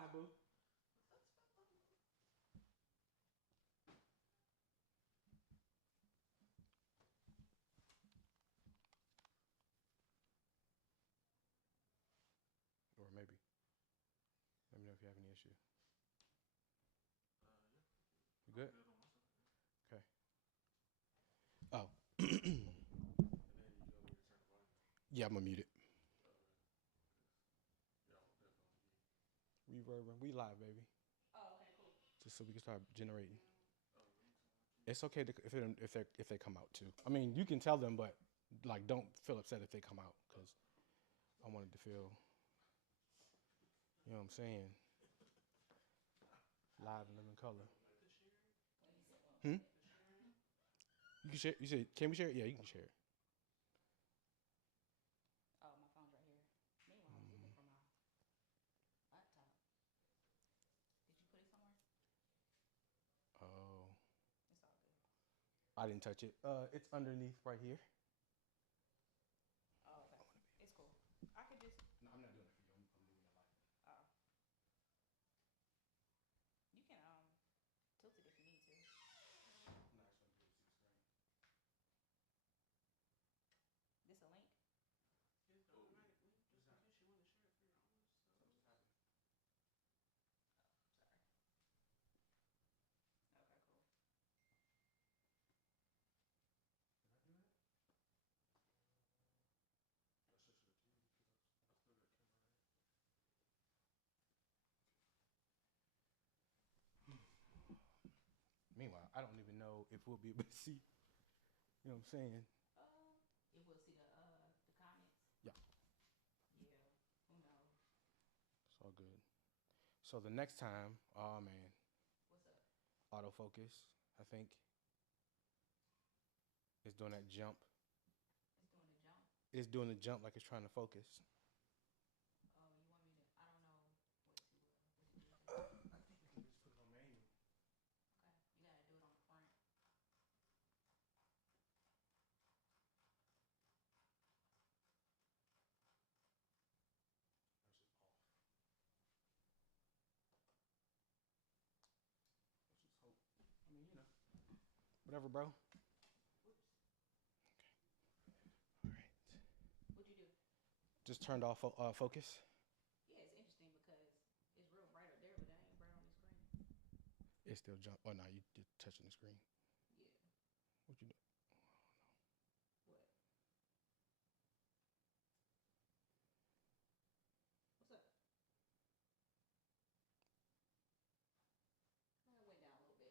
fine, boo. Or maybe. Let me know if you have any issue. You good? Okay. Oh. Yeah, I'm gonna mute it. Reverb. We live, baby. Oh, okay, cool. Just so we can start generating. It's okay if they come out too. I mean, you can tell them, but like, don't feel upset if they come out because I wanted to feel. You know what I'm saying? Live and living color. Hmm? You can share. You said, can we share it? Yeah, you can share it. Oh, my phone's right here. Meanwhile, I was looking for my laptop. Did you put it somewhere? Oh, It's all good. I didn't touch it. It's underneath right here. Oh, okay. It's cool. I could just. No, I'm not doing it for you. I'm leaving it live. Oh. You can tilt it if you need to. No, I just want to be able to see the screen. This a link? It's the automatic link, just in case you want to share it for your own stuff. Something just happened. Oh, sorry. Okay, cool. Did I do that? I should have to you because I still got camera right here. Meanwhile, I don't even know if we'll be able to see. You know what I'm saying? It will see the comments. Yeah. Yeah. Who knows? It's all good. So the next time, oh man, What's up? autofocus, I think, is doing that jump. It's doing the jump. It's doing the jump like it's trying to focus. Oh, you want me to? I don't know what to do. I think we can just put it on manual. Okay. You gotta do it on the front. That's just off. Let's just hope. I mean, you know, whatever, bro. Whoops. All right. What'd you do? Just turned off focus. Yeah, it's interesting because it's real bright up there, but that ain't bright on the screen. It still jump. Oh no, you're touching the screen. Yeah. What you do? What? What's up? It went down a little bit.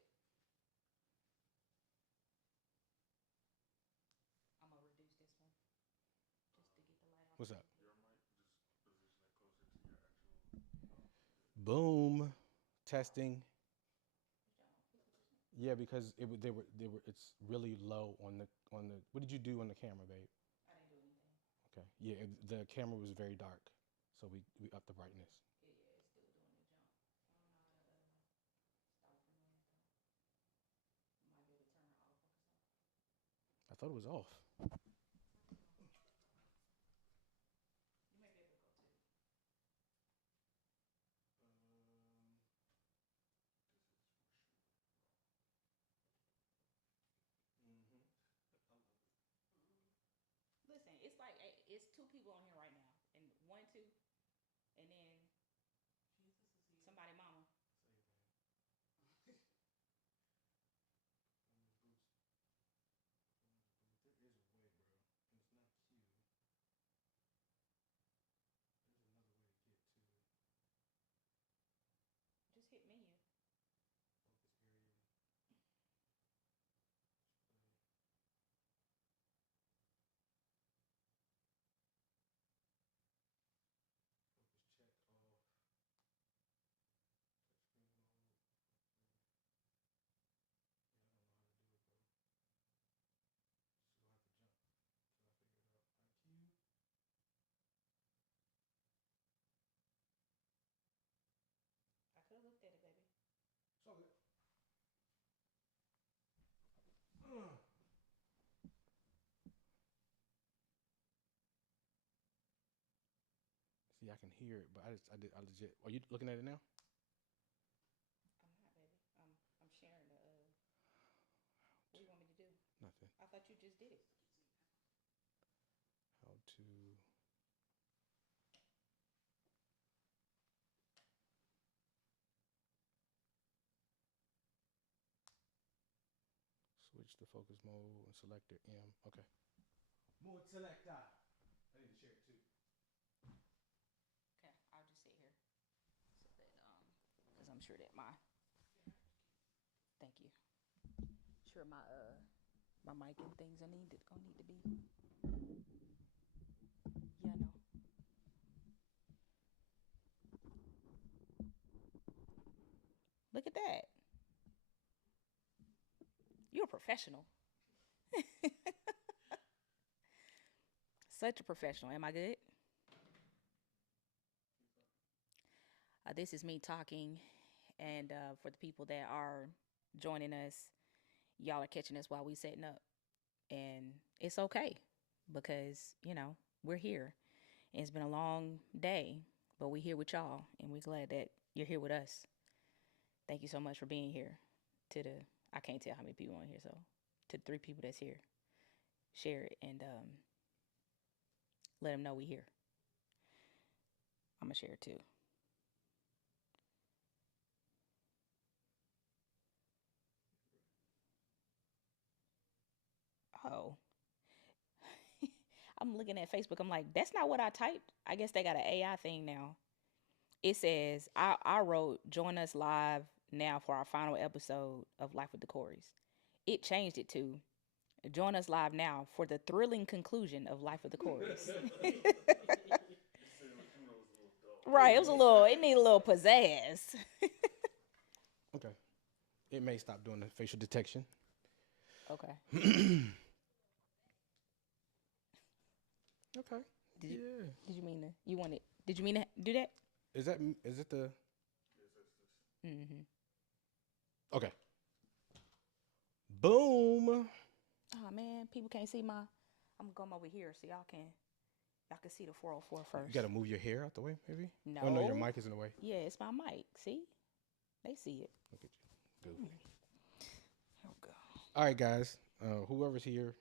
I'm gonna reduce this one just to get the light off. What's up? Your mic, just position it closer to your actual. Boom. Testing. Which 50%? Yeah, because they were. It's really low on the. What did you do on the camera, babe? I didn't do anything. Okay. Yeah, the camera was very dark, so we upped the brightness. Yeah, it's still doing the jump. I don't know how to stop it from doing it though. You might be able to turn the autofocus off. I thought it was off. Turn it off. You may be able to go too. Mm-hmm. I love it. Listen, it's like it's two people on here right now, and 1, 2, and then somebody mama. Same thing. Boost. There is a way, bro. Yeah, I can hear it, but I legit. Are you looking at it now? I'm not, baby. I'm sharing the. What do you want me to do? Nothing. I thought you just did it. How to switch the focus mode and selector M. Okay. Mode selector. I need to share it too. Okay, I'll just sit here so that because I'm sure that my. Thank you. Sure, my mic and things are gonna need to be. Yeah, I know. Look at that. You're a professional. Such a professional. Am I good? This is me talking, and for the people that are joining us, y'all are catching us while we setting up, and it's okay because we're here. And it's been a long day, but we're here with y'all, and we're glad that you're here with us. Thank you so much for being here. To the I can't tell how many people are here, so to the 3 people that's here, share it and let them know we here. I'm gonna share it too. Oh, I'm looking at Facebook. I'm like, that's not what I typed. I guess they got an AI thing now. It says, I wrote, join us live now for our final episode of Life with the Corrys. It changed it to, join us live now for the thrilling conclusion of Life with the Corrys. Right, it needed a little pizzazz. Okay. It may stop doing the facial detection. Okay. Okay. Did you, Yeah. did you mean to, did you mean to do that? Is it the? Mm-hmm. Okay. Boom. Oh man, people can't see I'm gonna come over here so y'all can see the 404 first. You gotta move your hair out the way, maybe. No. Oh no, your mic is in the way. Yeah, it's my mic. See, they see it. Look at you. Goofy. Here we go. All right, guys. Whoever's here,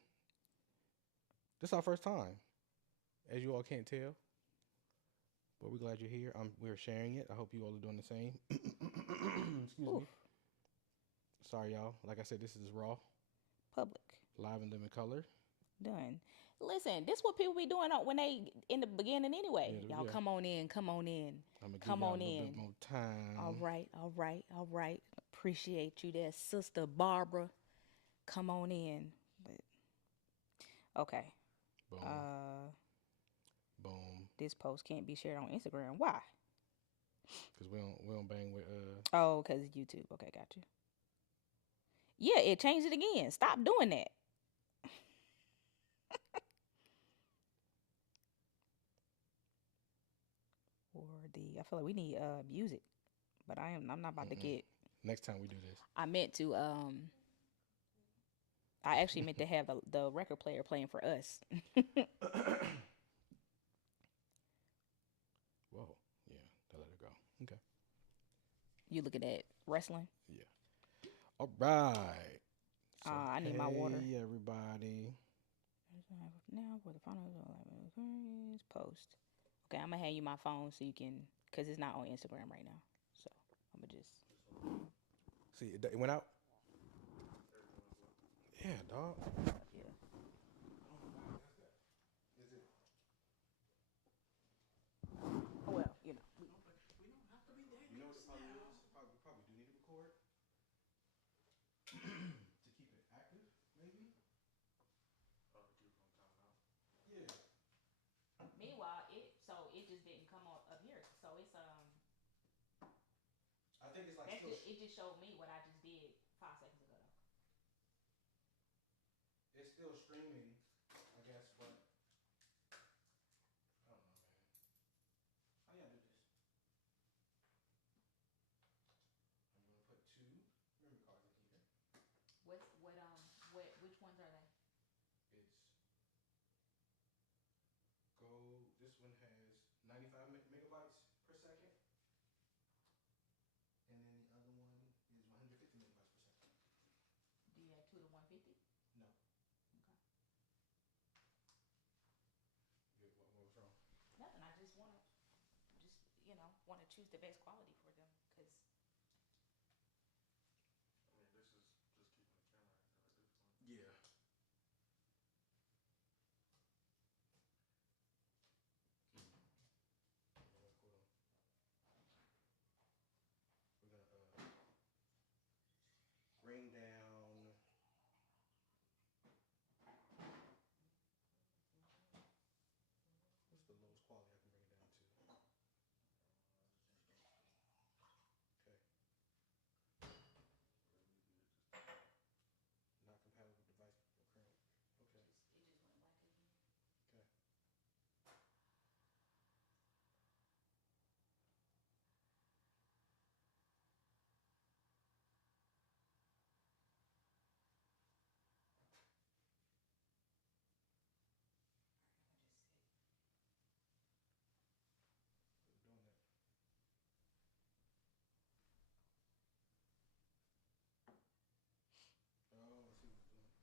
this is our first time, as you all can't tell. But we're glad you're here. We're sharing it. I hope you all are doing the same. Excuse me. Sorry, y'all. Like I said, this is raw, Public, live and living color. done. Listen, this what people be doing when they in the beginning anyway. Yeah, Y'all yeah. come on in. I'm gonna give y'all a little bit more time. All right. Appreciate you there, Sister Barbara. Come on in. But, okay. Boom. Boom. This post can't be shared on Instagram. Why? Cause we don't bang with Oh, cause YouTube. Okay, got you. Yeah, it changed it again. Stop doing that. I feel like we need music, but I'm not about to get. Next time we do this. I meant to I actually meant to have the record player playing for us. Whoa, yeah, I let it go. Okay. You looking at wrestling? Yeah. All right. So, I need my water. Hey, everybody. Now for the final post. Okay, I'm gonna hand you my phone so you can, cause it's not on Instagram right now. So I'm gonna just. See, it went out. Yeah, dog. Yeah. Oh well, You know what the problem is? We probably do need to record to keep it active, maybe. Yeah. Meanwhile, it just didn't come up here. So it's I think it's like still. it just showed me what I just did 5 seconds ago. It's still streaming, I guess, but I don't know, man. How y'all do this? I'm gonna put 2 memory cards in here. Which ones are they? It's go. This one has 95 megabytes. want to choose the best quality for them because Yeah. Hold on. We're gonna bring down. What's the lowest quality I can bring it down to? Okay. Not compatible with device or current. Okay. it just went black again. Okay. Doing that. Oh, I see what it's doing.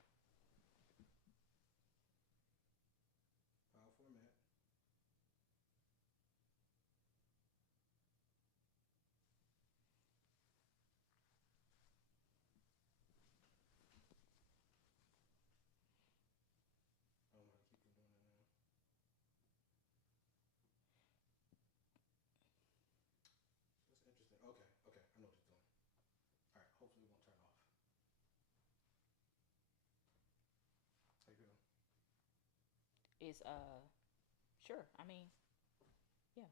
File format. I don't know how to keep from doing that now. That's interesting. Okay, okay, I know what it's doing. All right, hopefully it won't turn off. How you feeling? It's sure. I mean, yeah,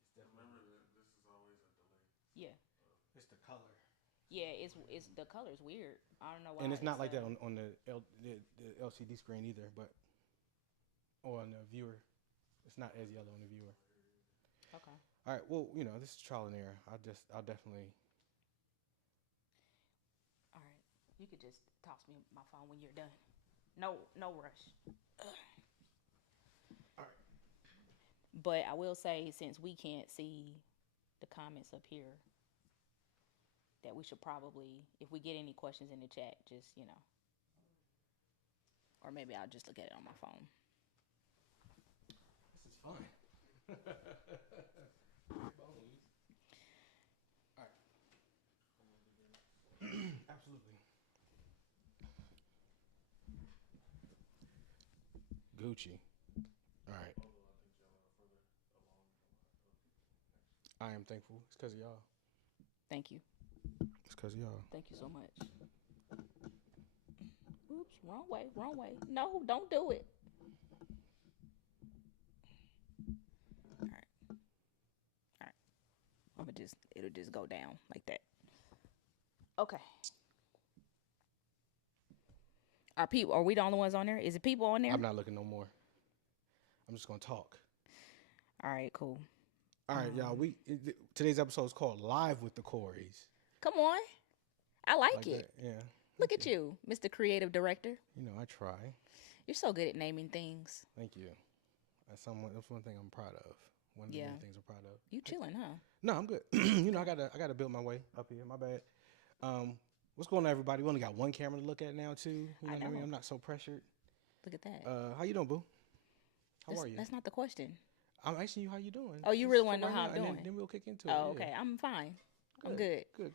It's definitely. Remember that this is always a delay. yeah, It's the color. yeah. It's the color's weird. I don't know why. And it's not like that on the LCD screen either, but or on the viewer. It's not as yellow on the viewer. Okay. All right. Well, you know, this is trial and error. I'll definitely. All right. You could just toss me my phone when you're done. No rush. All right. But I will say, since we can't see the comments up here, that we should probably, if we get any questions in the chat, just or maybe I'll just look at it on my phone. This is fun. Bones. All right. Absolutely. Gucci. All right. Although I think y'all are further along than a lot of people. I am thankful. It's because of y'all. Thank you. It's because of y'all. Thank you so much. Oops, wrong way, wrong way. No, don't do it. All right. All right. It'll just go down like that. Okay. Are we the only ones on there? Is it people on there? I'm not looking no more. I'm just gonna talk. All right, cool. All right, y'all. Today's episode is called "Live with the Corrys." Come on. I like it. That. Yeah. Look at you, Mr. Creative Director. You know, I try. You're so good at naming things. Thank you. That's one thing I'm proud of. One of the many things I'm proud of. You chilling, huh? No, I'm good. You know, I gotta build my way up here. My bad. What's going on, everybody? We only got one camera to look at now, too. You know what I mean? I'm not so pressured. Look at that. How you doing, boo? How are you? That's not the question. I'm asking you how you doing. Oh, you really want to know how I'm doing? Then we'll kick into it. Oh, okay. I'm fine. I'm good. Good.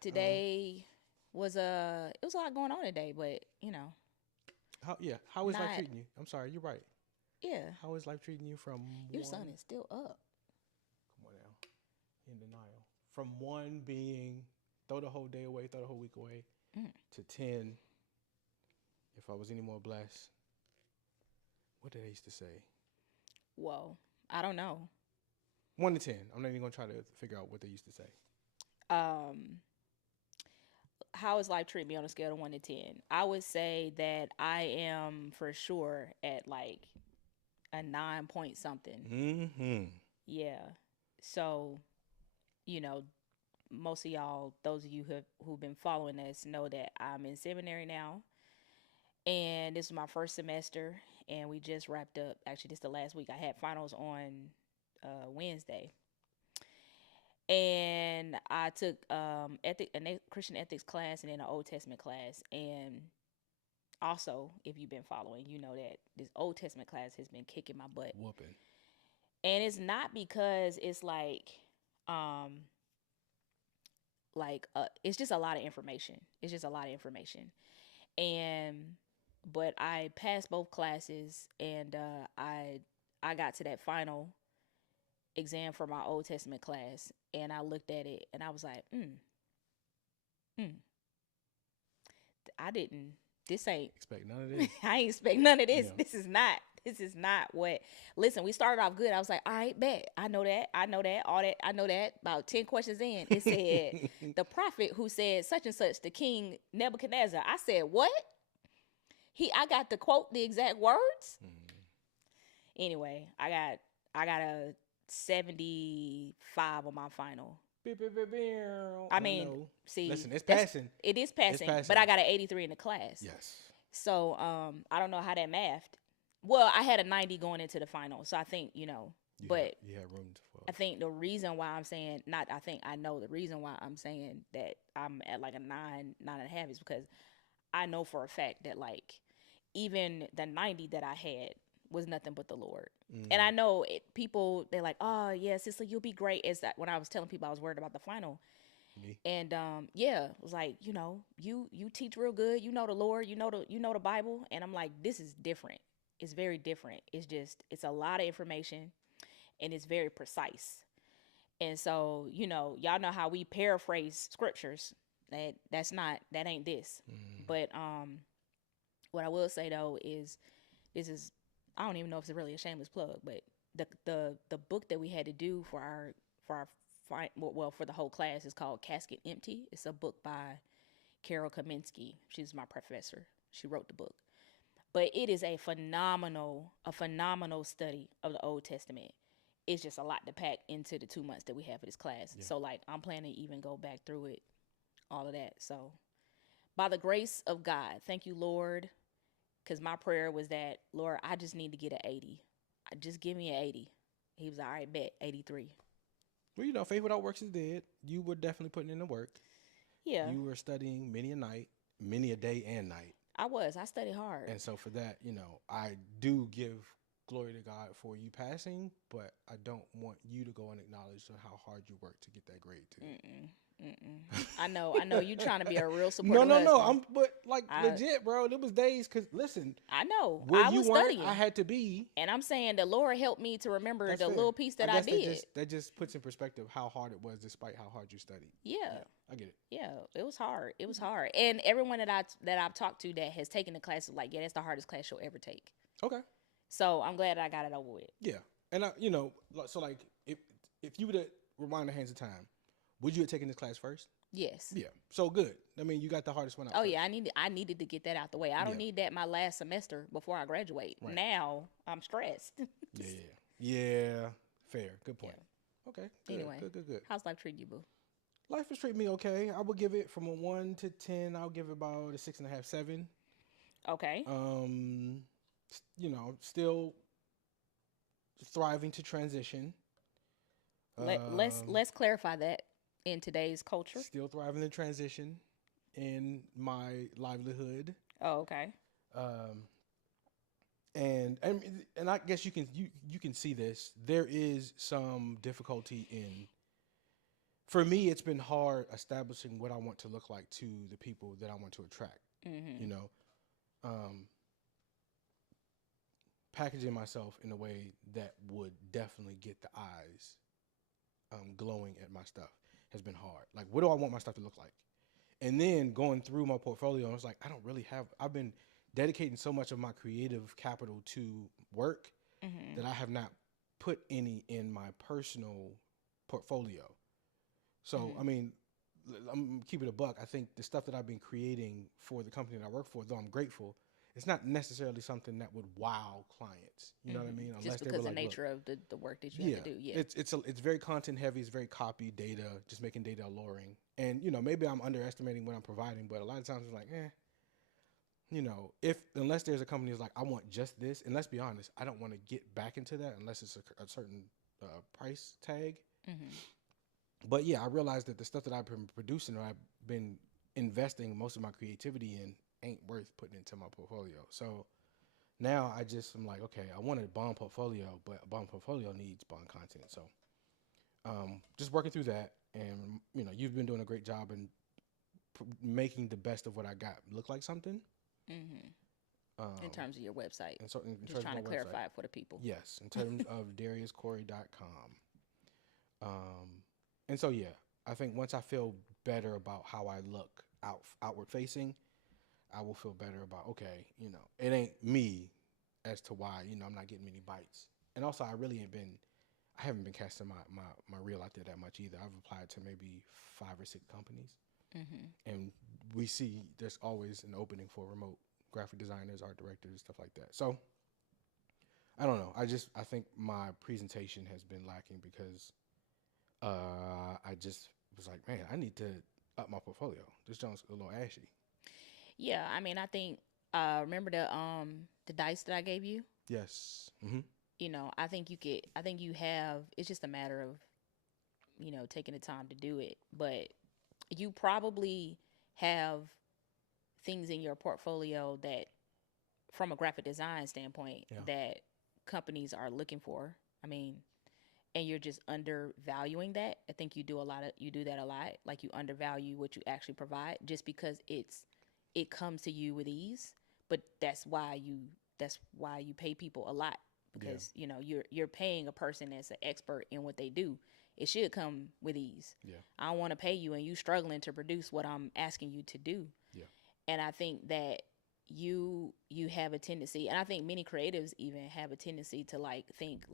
Today was it was a lot going on today, but you know. How is life treating you? I'm sorry, you're right. Yeah. How is life treating you from your sun is still up? Come on now. In denial. From 1 being throw the whole day away, throw the whole week away, to 10, if I was any more blessed. What did they used to say? Whoa. I don't know. 1 to 10. I'm not even gonna try to figure out what they used to say. How is life treating me on a scale of 1 to 10? I would say that I am for sure at like a 9 point something. Mm-hmm. Yeah. So, you know, most of y'all, those of you who've been following us, know that I'm in seminary now, and this is my first semester, and we just wrapped up. Actually, this is the last week. I had finals on Wednesday, and I took a Christian ethics class and then an Old Testament class. And also, if you've been following, you know that this Old Testament class has been kicking my butt. Whooping. And it's not because it's it's just a lot of information. It's just a lot of information. And but I passed both classes, and I got to that final exam for my Old Testament class, and I looked at it and I was like, mm, I didn't. This ain't. Expect none of this. I ain't expect none of this. Yeah. This is not. This is not what. Listen, we started off good. I was like, all right, bet. I know that. I know that. All that. I know that. About 10 questions in, it said the prophet who said such and such to King Nebuchadnezzar. I said, what? I got to quote the exact words. Anyway, I got a 75 on my final. I mean, know. see, Listen, it's passing. It is passing, passing. but I got an 83 in the class. Yes. So, I don't know how that mathed. Well, I had a 90 going into the final, so I think You but have room for. I think the reason why I'm saying I know the reason why I'm saying that I'm at like a 9.5 is because I know for a fact that like even the 90 that I had was nothing but the Lord. And I know people, they're like, oh yeah, sister, you'll be great. Is that when I was telling people I was worried about the final. Me. And yeah, it was like, you teach real good, you know the Lord, you know the Bible. And I'm like, this is different. It's very different. It's a lot of information and it's very precise. And so, y'all know how we paraphrase scriptures. That ain't this. But what I will say though is this is, I don't even know if it's really a shameless plug, but the book that we had to do for the whole class is called Casket Empty. It's a book by Carol Kaminsky. She's my professor. She wrote the book. But it is a phenomenal study of the Old Testament. It's just a lot to pack into the 2 months that we have for this class. Yeah. So like I'm planning to even go back through it, all of that. So by the grace of God, thank you, Lord. Because my prayer was that, Lord, I just need to get an 80. Just give me an 80. He was like, all right, bet, 83. Well, faith without works is dead. You were definitely putting in the work. Yeah. You were studying many a day and night. I studied hard. And so for that, I do give glory to God for you passing, but I don't want you to go and acknowledge how hard you worked to get that grade too. I know you trying to be a real supportive No. But legit, bro. There was days because listen, I know where I was studying. I had to be, and I'm saying the Lord helped me to remember the little piece that I did. That just puts in perspective how hard it was, despite how hard you studied. Yeah, I get it. Yeah, it was hard. It was hard, and everyone that I've talked to that has taken the class is like, yeah, that's the hardest class you'll ever take. Okay. So I'm glad I got it over with. Yeah, and so like if you were to rewind the hands of time, would you have taken this class first? Yes. Yeah. So good. I mean, you got the hardest one out. Oh first. yeah, I needed to get that out the way. I don't need that my last semester before I graduate. Right. Now I'm stressed. Yeah. Fair. Good point. Yeah. Okay. Good. Anyway, Good. How's life treating you, boo? Life is treating me okay. I would give it from a 1 to 10. I'll give it about a 6.5, 7. Okay. Still thriving to transition. Let's clarify that in today's culture. Still thriving to transition in my livelihood. Oh, okay. And I guess you can see this. There is some difficulty in. For me, it's been hard establishing what I want to look like to the people that I want to attract. Mm-hmm. Packaging myself in a way that would definitely get the eyes glowing at my stuff has been hard. Like, what do I want my stuff to look like? And then going through my portfolio, I was like, I've been dedicating so much of my creative capital to work that I have not put any in my personal portfolio. So, I mean, I'm keeping it a buck. I think the stuff that I've been creating for the company that I work for, though I'm grateful, it's not necessarily something that would wow clients. You know what I mean? Unless just because of the nature of the work that you have to do. Yeah, it's very content heavy. It's very copy data, just making data alluring. And maybe I'm underestimating what I'm providing, but a lot of times it's like, unless there's a company that's like, I want just this, and let's be honest, I don't want to get back into that unless it's a certain price tag. Mm-hmm. But yeah, I realized that the stuff that I've been producing or I've been investing most of my creativity in ain't worth putting into my portfolio. So, Now I'm like, okay, I want a bond portfolio, but a bond portfolio needs bond content. So just working through that, and you've been doing a great job in making the best of what I got look like something. Mm-hmm. In terms of your website, and so in just terms trying of to my clarify website, it for the people. yes, in terms of DariusCorey.com. And so yeah, I think once I feel better about how I look outward facing, I will feel better about, okay, it ain't me as to why I'm not getting many bites. And also, I haven't been casting my reel out there that much either. I've applied to maybe 5 or 6 companies, and we see there's always an opening for remote graphic designers, art directors, stuff like that. So I don't know. I think my presentation has been lacking because I just was like, man, I need to up my portfolio. This joint's a little ashy. Yeah, I mean, I think remember the dice that I gave you? Yes. Mm-hmm. I think you have, it's just a matter of, taking the time to do it. But you probably have things in your portfolio that, from a graphic design standpoint, Yeah. that companies are looking for. I mean, and you're just undervaluing that. I think you do that a lot. Like, you undervalue what you actually provide just because it comes to you with ease. But that's why you pay people a lot, because you're paying a person that's an expert in what they do. It should come with ease. Yeah. I don't want to pay you and you struggling to produce what I'm asking you to do. Yeah. And I think that you have a tendency, and I think many creatives even have a tendency to think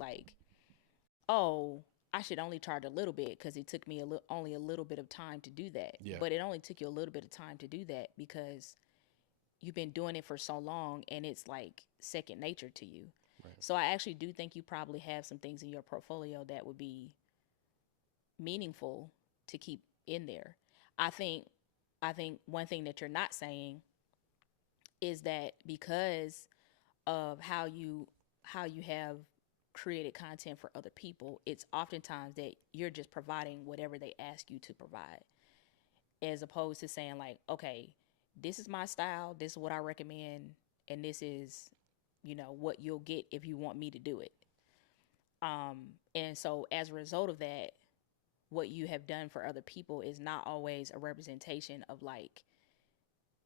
oh, I should only charge a little bit because it took me only a little bit of time to do that. Yeah. But it only took you a little bit of time to do that because you've been doing it for so long, and it's like second nature to you. Right. So I actually do think you probably have some things in your portfolio that would be meaningful to keep in there. I think one thing that you're not saying is that because of how you have created content for other people, it's oftentimes that you're just providing whatever they ask you to provide, as opposed to saying like, okay, this is my style, this is what I recommend, and this is what you'll get if you want me to do it. And so as a result of that, what you have done for other people is not always a representation of like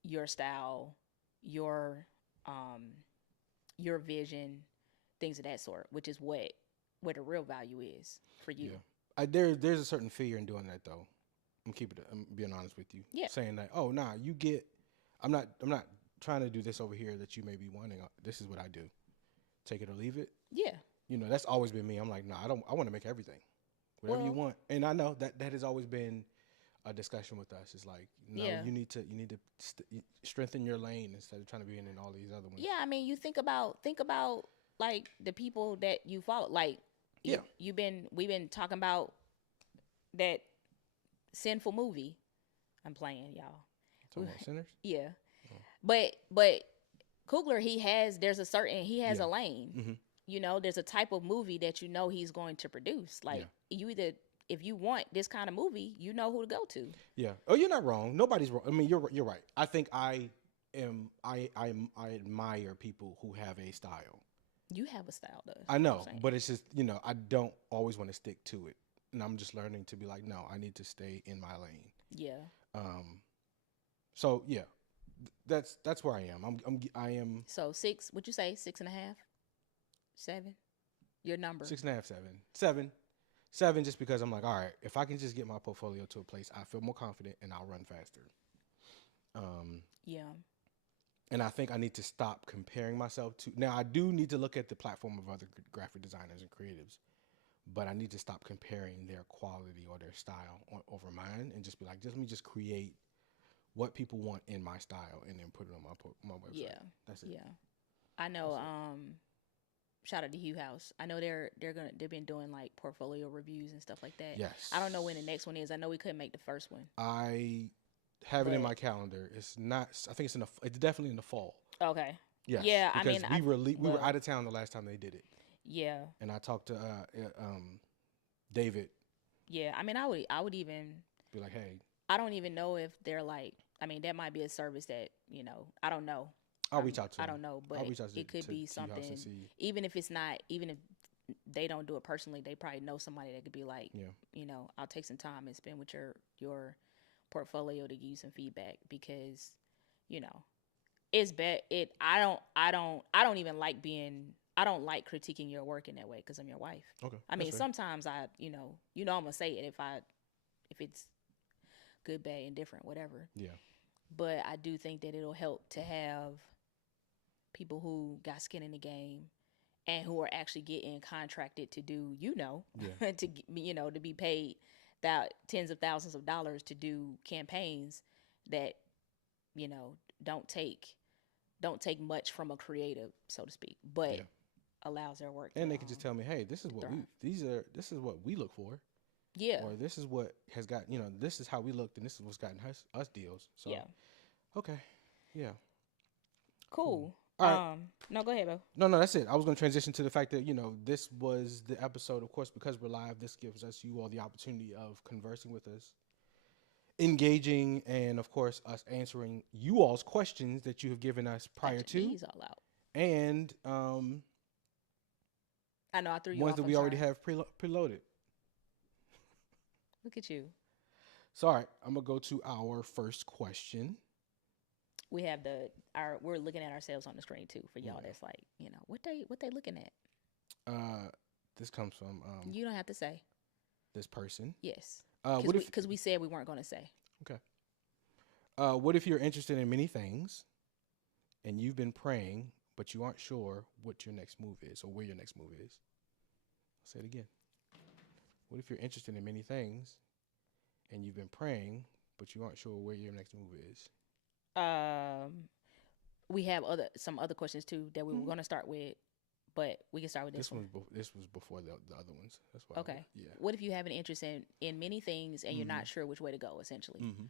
your style, your vision, things of that sort, which is where the real value is for you. Yeah. There's a certain fear in doing that though. I'm being honest with you. Yeah. Saying that, oh nah, I'm not trying to do this over here that you may be wanting. This is what I do. Take it or leave it. Yeah. That's always been me. I'm like, nah, I want to make everything. Whatever you want. And I know that has always been a discussion with us. It's like, no, yeah. you need to strengthen your lane instead of trying to be in all these other ones. Yeah, I mean, you think about like the people that you follow. Like, we've been talking about that sinful movie. I'm playing, y'all. Talking about Sinners? Yeah. Oh. But Coogler, he has a lane. Mm-hmm. There's a type of movie that he's going to produce. Like, you either, if you want this kind of movie, you know who to go to. Yeah. Oh, you're not wrong. Nobody's wrong. I mean, you're right. I think I admire people who have a style. You have a style, though. I know, but it's just, I don't always want to stick to it. And I'm just learning to be like, no, I need to stay in my lane. Yeah. So yeah, that's where I am. I am. So 6, would you say 6.5, 7? Your number? 6.5, 7. 7, just because I'm like, all right, if I can just get my portfolio to a place, I feel more confident and I'll run faster. Yeah. And I think I need to stop comparing myself to. Now I do need to look at the platform of other graphic designers and creatives, but I need to stop comparing their quality or their style over mine and just be like, let me just create what people want in my style and then put it on my website. Yeah. That's it. Yeah. I know. Shout out to Hugh House. I know they've been doing like portfolio reviews and stuff like that. Yes. I don't know when the next one is. I know we couldn't make the first one. I have it in my calendar. It's not. I think it's definitely in the fall. Okay. Yes. Yeah. Because we were out of town the last time they did it. Yeah. And I talked to David. Yeah. I mean, I would even be like, hey. I don't even know if they're like. I mean, that might be a service that I don't know. I'll reach out to I them. don't know, I'll but reach out it could be to your house and something. see. Even if it's not, even if they don't do it personally, they probably know somebody that could be like, Yeah. I'll take some time and spend with your portfolio to give you some feedback because, you know, it's bad. I don't even like I don't like critiquing your work in that way because I'm your wife. Okay. I That's mean, fair. sometimes I'm gonna say it if it's good, bad, indifferent, whatever. Yeah. But I do think that it'll help to have people who got skin in the game and who are actually getting contracted to do, Yeah. to be paid that tens of thousands of dollars to do campaigns that, you know, don't take don't take much from a creative, so to speak, but Yeah. allows their work to And they can just tell me, hey, this is what thrive. this is what we look for, Yeah. or this is what has got this is how we looked, and this is what's gotten us deals. So Yeah. okay, yeah, cool. Cool. All right. No, go ahead, bro. No, that's it. I was going to transition to the fact that this was the episode. Of course, because we're live, this gives you all the opportunity of conversing with us, engaging, and of course, us answering you all's questions that you have given us Got prior your to, knees all out. and I know I threw you ones off. that I'm we already sorry. have preloaded. Look at you. So, all right, I'm gonna go to our first question. We have we're looking at ourselves on the screen too for y'all. Yeah. That's like, what they looking at. This comes from You don't have to say this person. yes What if because we said we weren't going to say. okay? What if you're interested in many things, and you've been praying, but you aren't sure what your next move is or where your next move is? I'll say it again. What if you're interested in many things, and you've been praying, but you aren't sure where your next move is? We have some other questions too that we were going to start with, but we can start with this one. This was before the other ones. That's why. Okay. Yeah. What if you have an interest in many things and you're Mm-hmm. not sure which way to go? Essentially. Mm-hmm.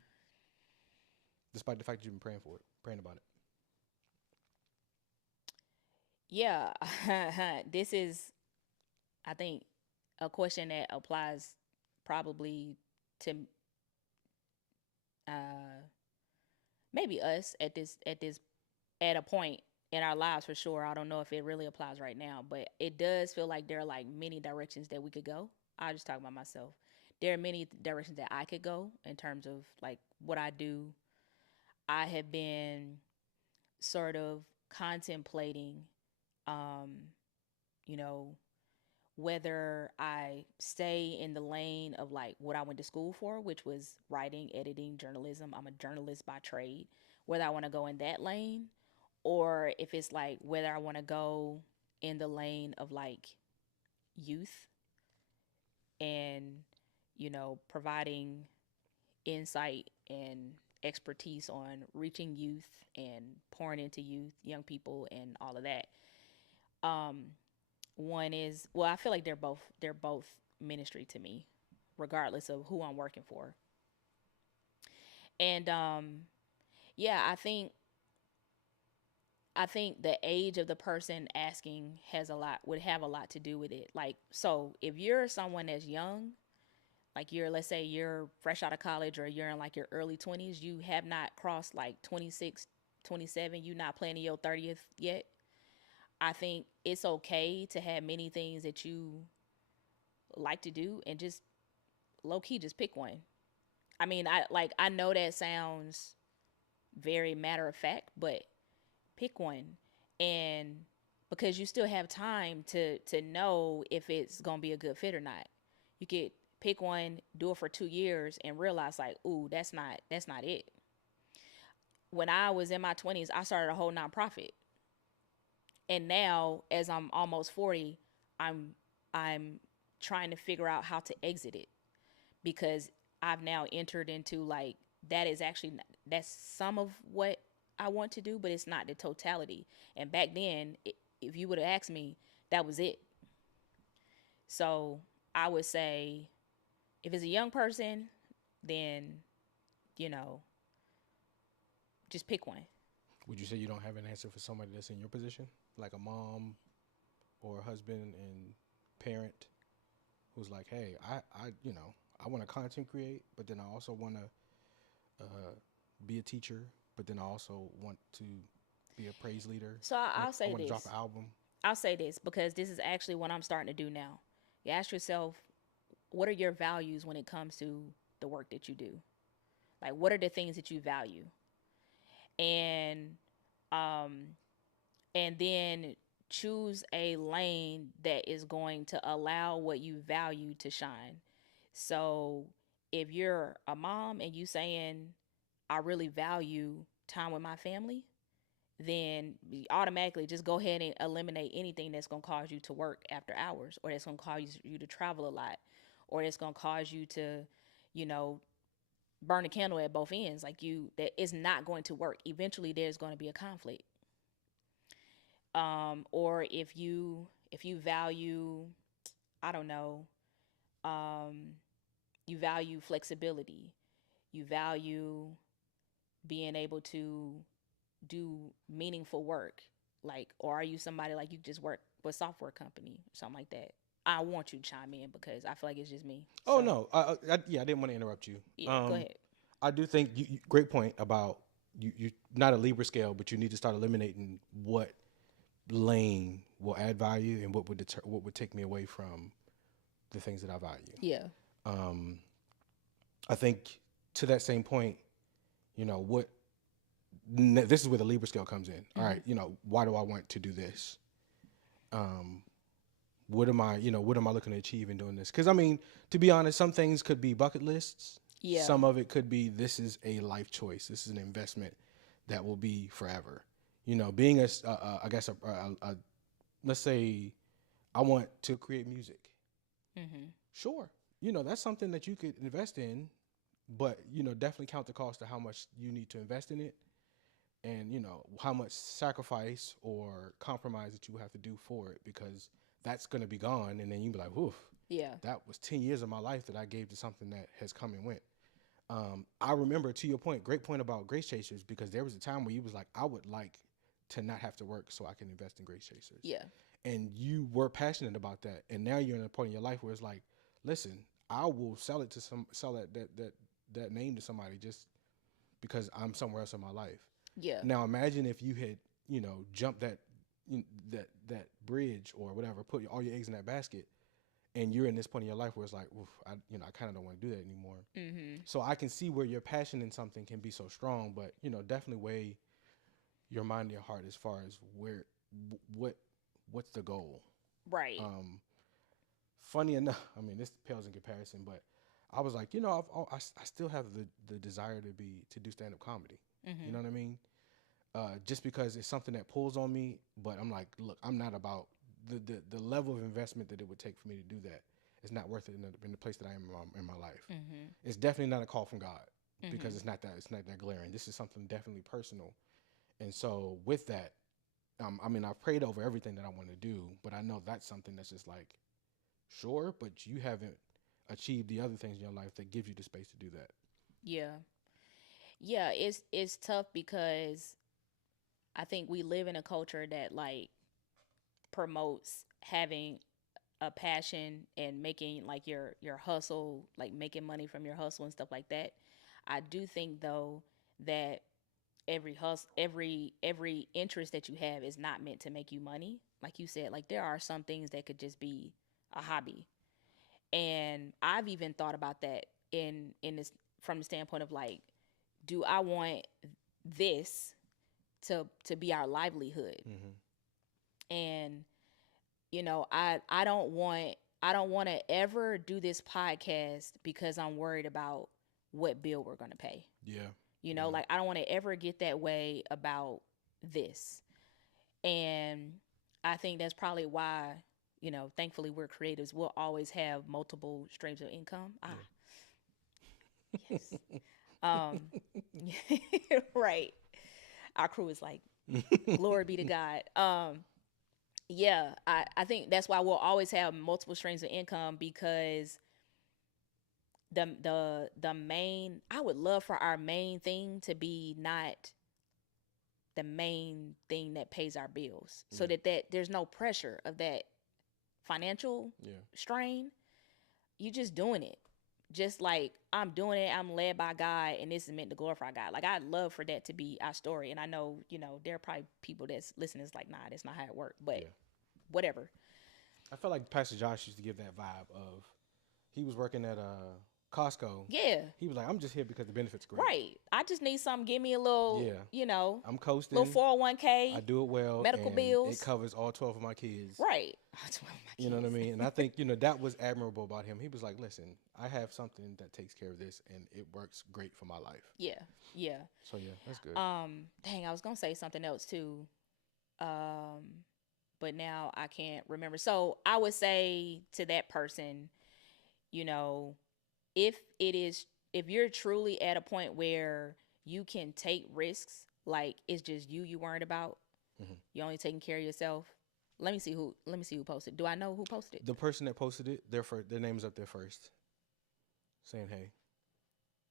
Despite the fact that you've been praying about it. Yeah, this is, I think, a question that applies probably to maybe us at a point in our lives for sure. I don't know if it really applies right now, but it does feel like there are like many directions that we could go. I'll just talk about myself. There are many directions that I could go in terms of like what I do. I have been sort of contemplating, um, you know, whether I stay in the lane of like what I went to school for, which was writing, editing, journalism. I'm a journalist by trade. Whether I want to go in that lane, or if it's like whether I want to go in the lane of like youth and, providing insight and expertise on reaching youth and pouring into youth, young people, and all of that. Um, One is, well, I feel like they're both ministry to me, regardless of who I'm working for. And yeah, I think the age of the person asking would have a lot to do with it. Like, so if you're someone that's young, like let's say you're fresh out of college or you're in like your early 20s, you have not crossed like 26, 27, you're not planning your 30th yet. I think it's okay to have many things that you like to do and just low key just pick one. I mean, I know that sounds very matter of fact, but pick one. And because you still have time to know if it's going to be a good fit or not. You could pick one, do it for 2 years and realize like, "Ooh, that's not it." When I was in my 20s, I started a whole nonprofit. And now as I'm almost 40, I'm I'm trying to figure out how to exit it because I've now entered into like that's some of what I want to do, but it's not the totality. And back then, if you would have asked me, that was it. So I would say, if it's a young person, then you know, just pick one. Would you say you don't have an answer for somebody that's in your position, like a mom or a husband and parent, who's like, hey, I want to content create, but then I also want to be a teacher, but then I also want to be a praise leader. So I'll I say want to drop this. an album. I'll say this because this is actually what I'm starting to do now. You ask yourself, what are your values when it comes to the work that you do? Like, what are the things that you value? And um, and then choose a lane that is going to allow what you value to shine. So if you're a mom and you saying, I really value time with my family, then automatically just go ahead and eliminate anything that's going to cause you to work after hours, or that's going to cause you to travel a lot, or that's going to cause you to, you know, burn a candle at both ends. Like, you, that is not going to work. Eventually there's going to be a conflict. Or if you value, I don't know, um you value flexibility, you value being able to do meaningful work, like, or are you somebody like you just work with a software company or something like that? I want you to chime in because I feel like it's just me. Oh So, no, yeah, I didn't want to interrupt you. yeah, go ahead. I do think great point about you not a Libra scale, but you need to start eliminating what lane will add value and what would take me away from the things that I value. Yeah. I think to that same point, you know, this is where the Libra scale comes in. All right, you know, why do I want to do this? What am I looking to achieve in doing this? Because I mean, to be honest, some things could be bucket lists. Yeah. Some of it could be, this is a life choice. This is an investment that will be forever. You know, being let's say I want to create music. Sure. You know, that's something that you could invest in, but, you know, definitely count the cost of how much you need to invest in it, and, you know, how much sacrifice or compromise that you have to do for it, because that's going to be gone. And then you be like, woof, Yeah. that was 10 years of my life that I gave to something that has come and went. I remember, to your point, great point about Grace Chasers, because there was a time where you was like, I would like to not have to work so I can invest in Grace Chasers. Yeah. And you were passionate about that. And now you're in a point in your life where it's like, listen, I will sell that name to somebody just because I'm somewhere else in my life. Yeah. Now imagine if you had, you know, jumped that bridge or whatever, put all your eggs in that basket, and you're in this point in your life where it's like, oof, I kind of don't want to do that anymore. So I can see where your passion in something can be so strong, but, you know, definitely weigh your mind and your heart as far as what's the goal. Right. Funny enough, I mean, this pales in comparison, but I was like, you know, I still have the desire to do stand-up comedy. You know what I mean? Just because it's something that pulls on me, but I'm like, look, I'm not about the level of investment that it would take for me to do that. It's not worth it in the place that I am in my life. It's definitely not a call from God, because it's not that glaring. This is something definitely personal. And so with that, I mean, I've prayed over everything that I want to do, but I know that's something that's just like, sure, but you haven't achieved the other things in your life that gives you the space to do that. Yeah. Yeah, it's tough because I think we live in a culture that, like, promotes having a passion and making, like, your hustle, like making money from your hustle and stuff like that. I do think though that every interest that you have is not meant to make you money. Like you said, like, there are some things that could just be a hobby. And I've even thought about that in this, from the standpoint of, like, do I want this to be our livelihood? And, you know, I don't want to ever do this podcast because I'm worried about what bill we're going to pay. Yeah. You know, like, I don't want to ever get that way about this. And I think that's probably why, you know, thankfully we're creatives. We'll always have multiple streams of income. Yes. Right. Our crew is like, glory be to God. Yeah, I think that's why we'll always have multiple streams of income, because the main, I would love for our main thing to be not the main thing that pays our bills, so that there's no pressure of that financial strain. You just doing it, just like I'm doing it, I'm led by God, and this is meant to glorify God. Like I'd love for that to be our story. And I know, there are probably people that's listening is like, nah, that's not how it worked. But Yeah. whatever. I felt like Pastor Josh used to give that vibe of he was working at Costco. Yeah. He was like, I'm just here because the benefits great. Right. I just need something. Give me a little, I'm coasting. little 401k. I do it well. Medical and bills. It covers all 12 of my kids. Right. You know what I mean? And I think, that was admirable about him. He was like, listen, I have something that takes care of this and it works great for my life. Yeah. Yeah. So yeah, that's good. Dang, I was going to say something else too. But now I can't remember. So I would say to that person, if you're truly at a point where you can take risks, like it's just you worried about, you're only taking care of yourself. Let me see who posted. Do I know who posted it? The person that posted it, their name is up there first, saying hey.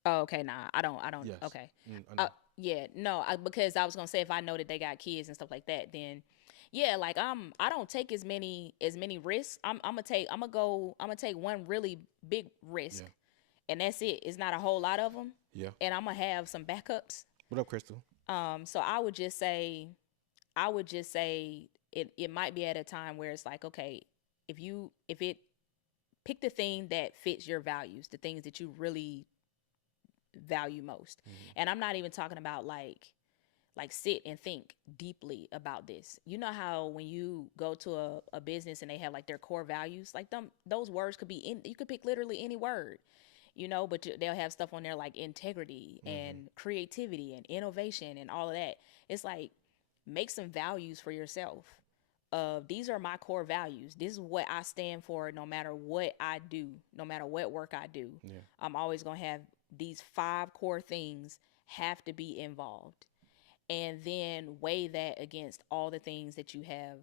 Oh, okay. Nah, I don't. Yes. Okay. Yeah, no, because I was gonna say if I know that they got kids and stuff like that, then yeah, like I don't take as many risks. I'm gonna take one really big risk, and that's it. It's not a whole lot of them. Yeah. And I'm gonna have some backups. What up, Crystal? So I would just say it might be at a time where it's like, okay, if it pick the thing that fits your values, the things that you really value most. And I'm not even talking about like sit and think deeply about this. You know how when you go to a business and they have like their core values, like those words could be you could pick literally any word, but they'll have stuff on there like integrity and creativity and innovation and all of that. It's like, make some values for yourself. These are my core values. This is what I stand for no matter what I do, no matter what work I do. Yeah. I'm always going to have these 5 core things have to be involved. And then weigh that against all the things that you have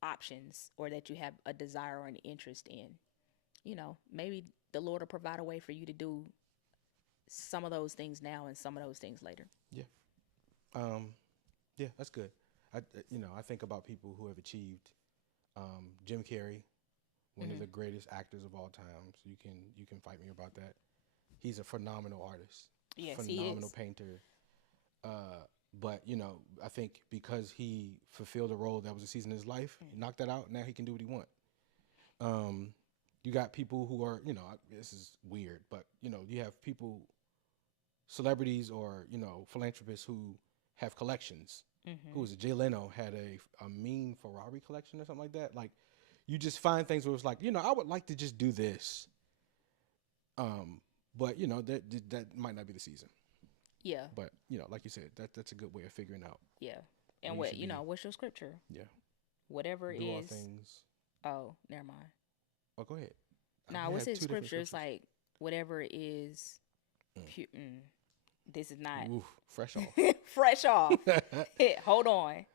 options or that you have a desire or an interest in. Maybe the Lord will provide a way for you to do some of those things now and some of those things later. Yeah. Yeah, that's good. I think about people who have achieved. Jim Carrey, one of the greatest actors of all time. So you can fight me about that. He's a phenomenal artist. Yes, phenomenal he is. painter. But I think because he fulfilled a role that was a season in his life, he knocked that out. Now he can do what he wants. You got people who are, this is weird, but you have people, celebrities or philanthropists who have collections. Who was it? Jay Leno had a mean Ferrari collection or something like that. Like, you just find things where it's like, I would like to just do this. But that might not be the season. Yeah. But like you said, that's a good way of figuring out. Yeah. And what's your scripture? Yeah. Whatever do is. all things. Oh, never mind. Oh, go ahead. Nah, what's his scripture? It's like whatever is pure. This is not. Oof, fresh off. Fresh off. Hold on.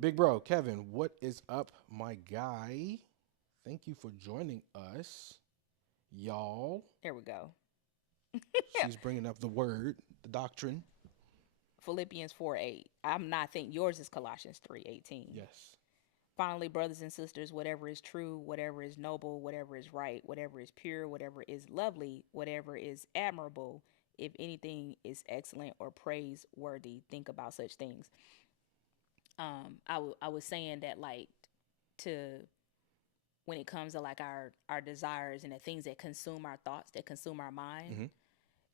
Big bro, Kevin, what is up, my guy? Thank you for joining us, y'all. There we go. She's bringing up the word, the doctrine. Philippians 4:8. I'm not thinking yours is Colossians 3:18. Yes. Finally, brothers and sisters, whatever is true, whatever is noble, whatever is right, whatever is pure, whatever is lovely, whatever is admirable, if anything is excellent or praiseworthy, think about such things. I was saying that, like, when it comes to like our desires and the things that consume our thoughts, that consume our mind,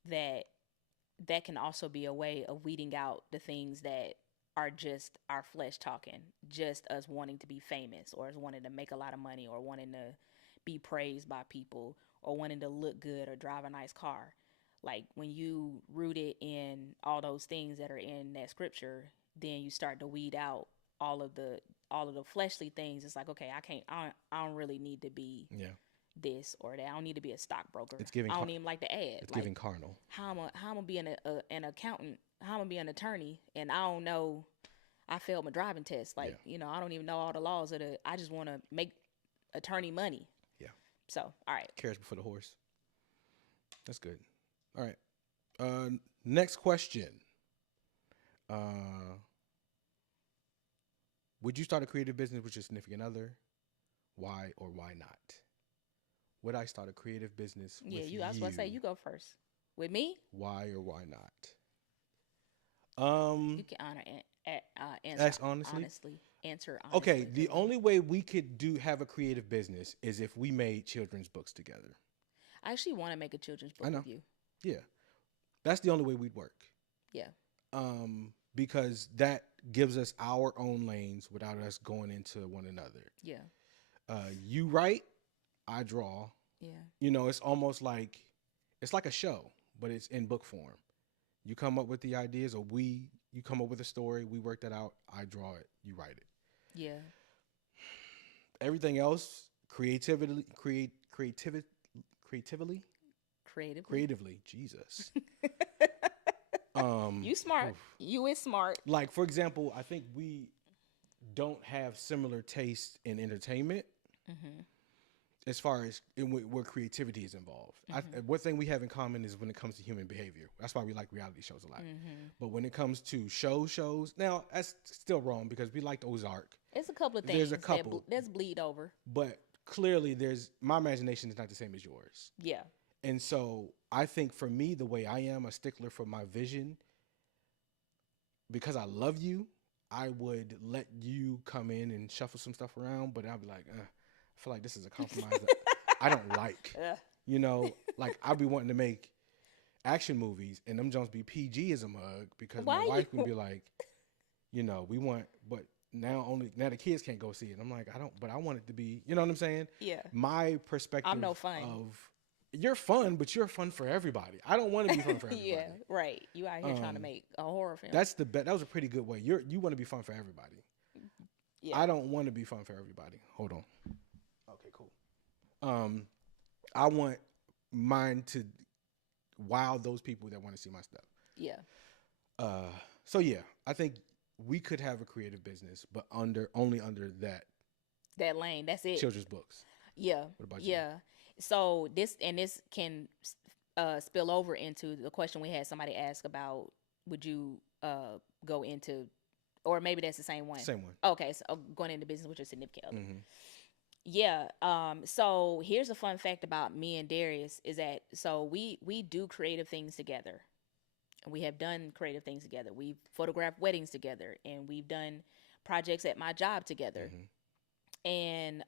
that can also be a way of weeding out the things that are just our flesh talking, just us wanting to be famous or us wanting to make a lot of money or wanting to be praised by people or wanting to look good or drive a nice car. Like, when you root it in all those things that are in that scripture, then you start to weed out all of the fleshly things. It's like, okay, I don't really need to be this or that. I don't need to be a stockbroker. It's giving. I don't even like to add. It's like, giving carnal. How am I gonna be an accountant? How am I gonna be an attorney? And I don't know. I failed my driving test. Like, I don't even know all the laws of the. I just want to make attorney money. Yeah. So, all right. Carriage before the horse. That's good. All right. Next question. Would you start a creative business with your significant other? Why or why not? would I start a creative business Yeah, with you. I was about to say you go first. With me, Why or why not? you can answer That's honestly honestly. Answer okay. honestly The as well. only way we could have a creative business is if we made children's books together. I actually want to make a children's I book know. with you. Yeah, that's the only way we'd work. Yeah. Because that gives us our own lanes without us going into one another. Yeah. You write, I draw. Yeah. You know, it's almost like it's like a show, but it's in book form. You come up with the ideas, or you come up with a story, we work that out. I draw it, you write it. Yeah. Everything else, creatively, Creatively. Jesus. You smart. Oof. You is smart. Like for example, I think we don't have similar tastes in entertainment Mm-hmm. as far as where creativity is involved. Mm-hmm. One thing we have in common is when it comes to human behavior. That's why we like reality shows a lot. Mm-hmm. But when it comes to shows, now that's still wrong because we liked Ozark. It's a couple of things. There's a couple. There's bleed over. But clearly, my imagination is not the same as yours. Yeah. And so I think for me, the way I am a stickler for my vision, because I love you, I would let you come in and shuffle some stuff around, but I'll be like, I feel like this is a compromise that I don't like. You know, like I'll be wanting to make action movies and them Jones be PG as a mug because my wife would be like, you know, but now the kids can't go see it. I'm like, but I want it to be, you know what I'm saying? Yeah. My perspective I'm no fun. You're fun, but you're fun for everybody. I don't want to be fun for everybody. Yeah, right. You out here trying to make a horror film. That was a pretty good way. You want to be fun for everybody. Yeah. I don't want to be fun for everybody. Hold on. Okay, cool. I want mine to wow those people that want to see my stuff. Yeah. So yeah, I think we could have a creative business, but only under that lane. That's it. Children's books. Yeah. What about you? Yeah. So this can spill over into the question we had somebody ask about, would you go into, or maybe that's the same one. Same one. Okay, so going into business with your significant other. Mm-hmm. Yeah. So here's a fun fact about me and Darius is that we do creative things together. We have done creative things together. We've photographed weddings together, and we've done projects at my job together. Mm-hmm. And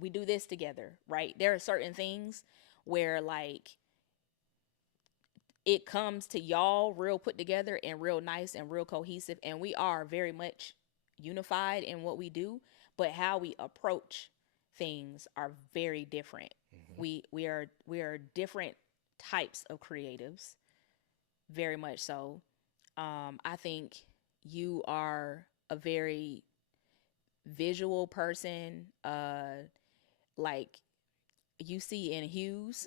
we do this together, right? There are certain things where like it comes to y'all real put together and real nice and real cohesive, and we are very much unified in what we do, but how we approach things are very different. Mm-hmm. We are different types of creatives, very much so. I think you are a very visual person, like you see in hues.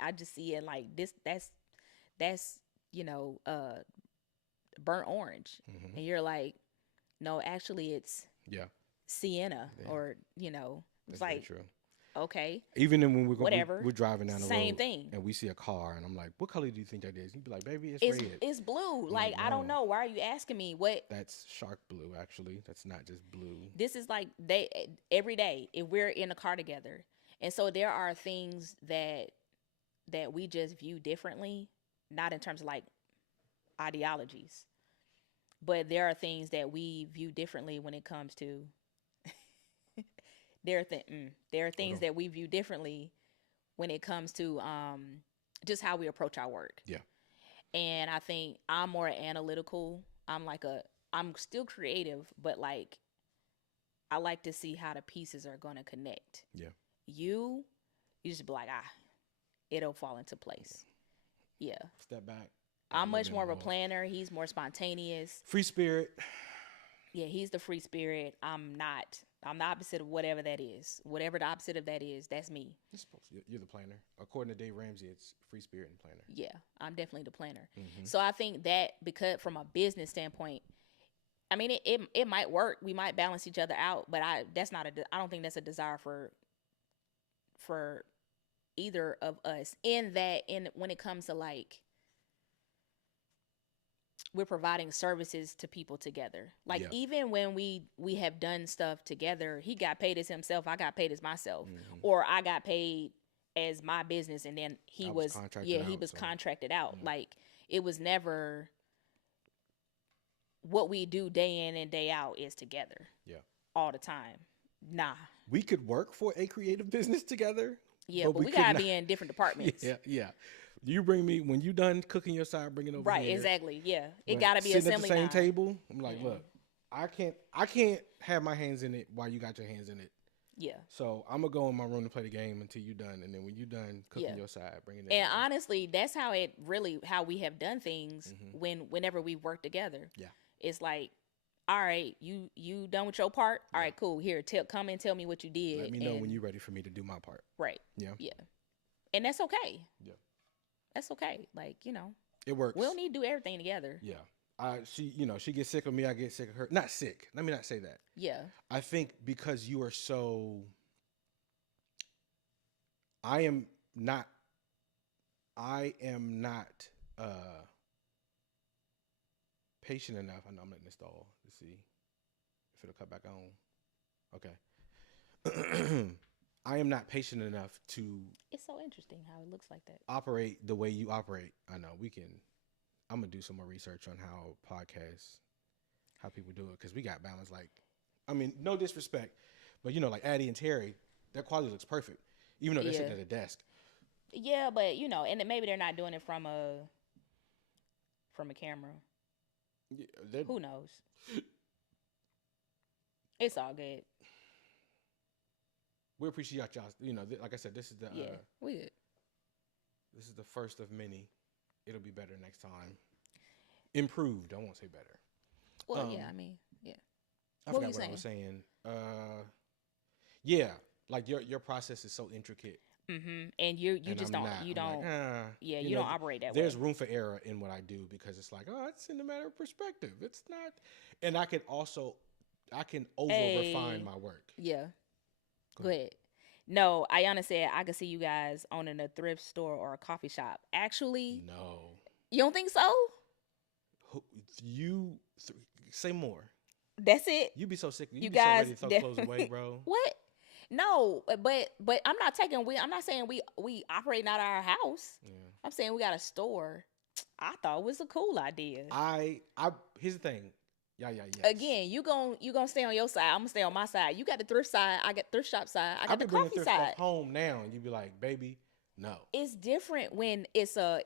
I just see it like this. That's burnt orange, Mm-hmm. and you're like, no, actually it's sienna, or it's That's like very true. Okay. Even when we're driving down the road, same thing, and we see a car, and I'm like, "What color do you think that is?" You'd be like, "Baby, it's red. It's blue." Like, I don't know. Why are you asking me what? That's shark blue, actually. That's not just blue. This is like every day if we're in a car together, and so there are things that we just view differently, not in terms of like ideologies, but there are things that we view differently when it comes to. There are things that we view differently when it comes to just how we approach our work. Yeah. And I think I'm more analytical. I'm still creative, but like I like to see how the pieces are going to connect. Yeah. You just be like, it'll fall into place. Yeah. Step back. I'm much more of a planner. He's more spontaneous. Free spirit. Yeah, he's the free spirit. I'm not. I'm the opposite of whatever that is. Whatever the opposite of that is, that's me. You're the planner. According to Dave Ramsey, it's free spirit and planner. Yeah, I'm definitely the planner. Mm-hmm. So I think that because from a business standpoint, I mean, it might work. We might balance each other out, but I don't think that's a desire for either of us. When it comes to like we're providing services to people together. Like Yeah. even when we have done stuff together, he got paid as himself, I got paid as myself, Mhm. or I got paid as my business, and then he I was was contracted he out, was so, contracted out. yeah. Like it was never what we do day in and day out is together. Yeah. All the time. Nah. We could work for a creative business together. Yeah, but we could gotta not- be in different departments. Yeah. You bring me when you done cooking your side, bring it over Right, here. exactly. Yeah. It But gotta be sitting assembly at the same line. table. I'm like, Mm-mm. look, I can't have my hands in it while you got your hands in it. Yeah. So I'm gonna go in my room to play the game until you done, and then when you done cooking Yeah. your side, bring it in. And honestly, that's how we have done things whenever we work together. Yeah. It's like, all right, you done with your part? All right, cool. Here, come and tell me what you did. Let me know when you're ready for me to do my part. Right. Yeah. Yeah. And that's okay. Yeah. That's okay. Like, It works. we don't need to do everything together. Yeah. She gets sick of me, I get sick of her. Not sick. Let me not say that. Yeah. I think because you are so I am not patient enough. I know I'm letting this stall to see if it'll cut back on. Okay. I am not patient enough to It's so interesting how it looks like that. operate the way you operate. I know I'm gonna do some more research on how people do it, because we got balance. Like, I mean, no disrespect, but like Addie and Terry, their quality looks perfect, even though they're sitting at a desk. Yeah, but and then maybe they're not doing it from a camera. Yeah, Who knows? It's all good. we appreciate y'all. Like I said, this is the we good. this is the first of many. It'll be better next time. Improved. I won't say better. Well, yeah, I mean, yeah. I What were forgot you what I was saying. Yeah, like your process is so intricate. Mm-hmm. And you and just I'm don't not. you I'm don't like, you don't operate that way. There's room for error in what I do, because it's like, oh, it's in the matter of perspective. It's not, and I can over refine my work. Yeah. Go ahead. No, Ayana said I could see you guys owning a thrift store or a coffee shop. Actually, No, you don't think so? Say more. That's it. You be so sick. You You be guys, so ready to throw clothes away, bro. What? No, but I'm not taking. I'm not saying we operating out of our house. Yeah. I'm saying we got a store. I thought it was a cool idea. Here's the thing. Yeah. Again, you gonna stay on your side. I'm gonna stay on my side. You got the thrift side. I got thrift shop side. I got the bringing coffee thrift side. stuff home now, and you be like, baby, no. It's different when it's a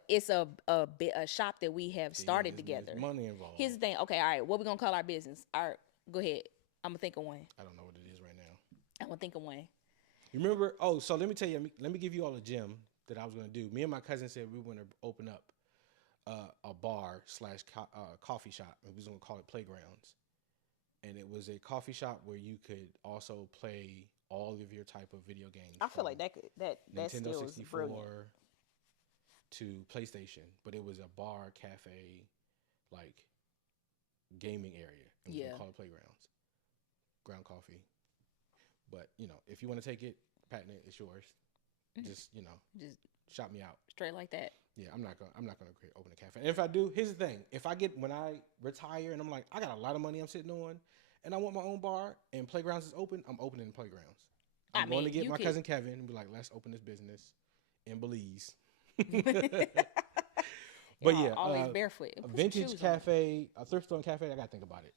shop that we have started together. There's money involved. Here's the thing. Okay, all right. What we gonna call our business? All right, go ahead. I'm gonna think of one. I don't know what it is right now. I'm gonna think of one. You remember? Oh, so let me tell you. Let me give you all a gem that I was gonna do. Me and my cousin said we were gonna open up a bar / coffee shop. We was gonna call it Playgrounds, and it was a coffee shop where you could also play all of your type of video games. I feel like that Nintendo still is 64 brilliant. to PlayStation, but it was a bar, cafe, like gaming area. And we Yeah. would call it Playgrounds. Ground coffee. But if you want to take it, patent it, it's yours. Just Just shop me out. straight like that. Yeah, I'm not gonna open a cafe. And if I do, here's the thing: when I retire and I'm like, I got a lot of money I'm sitting on, and I want my own bar, and Playgrounds is open, I'm opening Playgrounds. I'm going to get my cousin Kevin and be like, let's open this business in Belize. But yeah, always barefoot. a vintage cafe, a thrift store and cafe. I gotta think about it,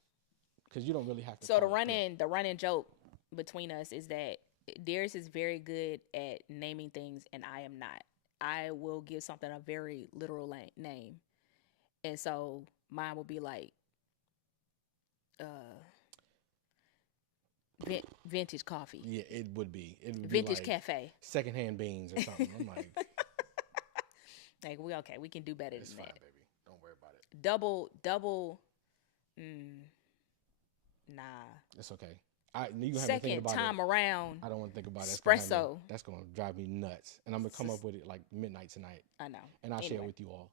because you don't really have to. So the running joke between us is that Darius is very good at naming things, and I am not. I will give something a very literal name, and so mine will be like, vintage coffee. Yeah, it would be. Vintage like cafe. Secondhand beans or something. I'm like, like we can do better it's than fine, that. baby. Don't worry about it. Double. Nah. It's okay. You have to think Second about time it. around. I don't want to think about it. Espresso. That's gonna drive me nuts, and I'm gonna come up with it like midnight tonight. I know. And I'll share it with you all.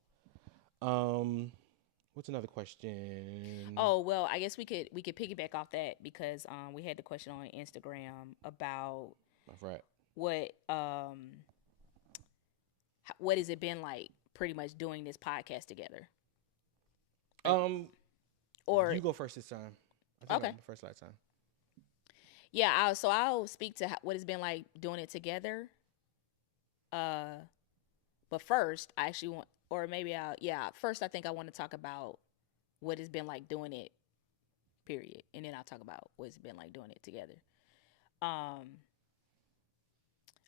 What's another question? Oh well, I guess we could piggyback off that, because we had the question on Instagram about what has it been like pretty much doing this podcast together. Or you go first this time. I think okay, I'm first last time. yeah. I'll speak to what it's been like doing it together. Uh, but first, I actually want, or maybe first I think I want to talk about what it's been like doing it. Period, and then I'll talk about what it's been like doing it together. Um,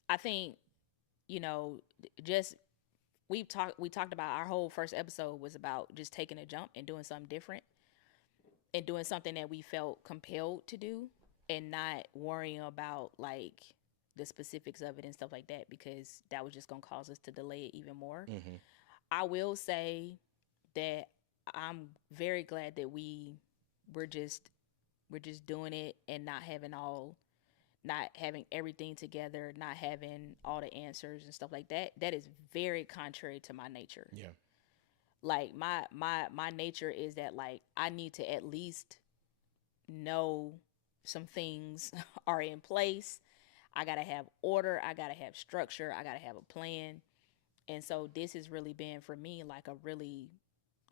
I think you know, just we talked about our whole first episode was about just taking a jump and doing something different and doing something that we felt compelled to do and not worrying about like the specifics of it and stuff like that because that was just going to cause us to delay it even more. Mm-hmm. I will say that I'm very glad that we're just we're just doing it and not having everything together, not having all the answers and stuff like that. That is very contrary to my nature. Yeah. Like my nature is that like I need to at least know some things are in place. I got to have order, I got to have structure, I got to have a plan. And so this has really been for me like a really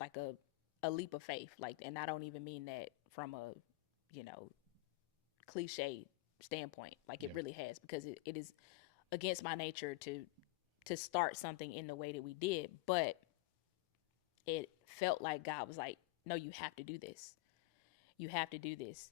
like a leap of faith. Like, and I don't even mean that from a, you know, cliche standpoint. Like it Yeah. really has because it is against my nature to start something in the way that we did, but it felt like God was like, "No, you have to do this. You have to do this."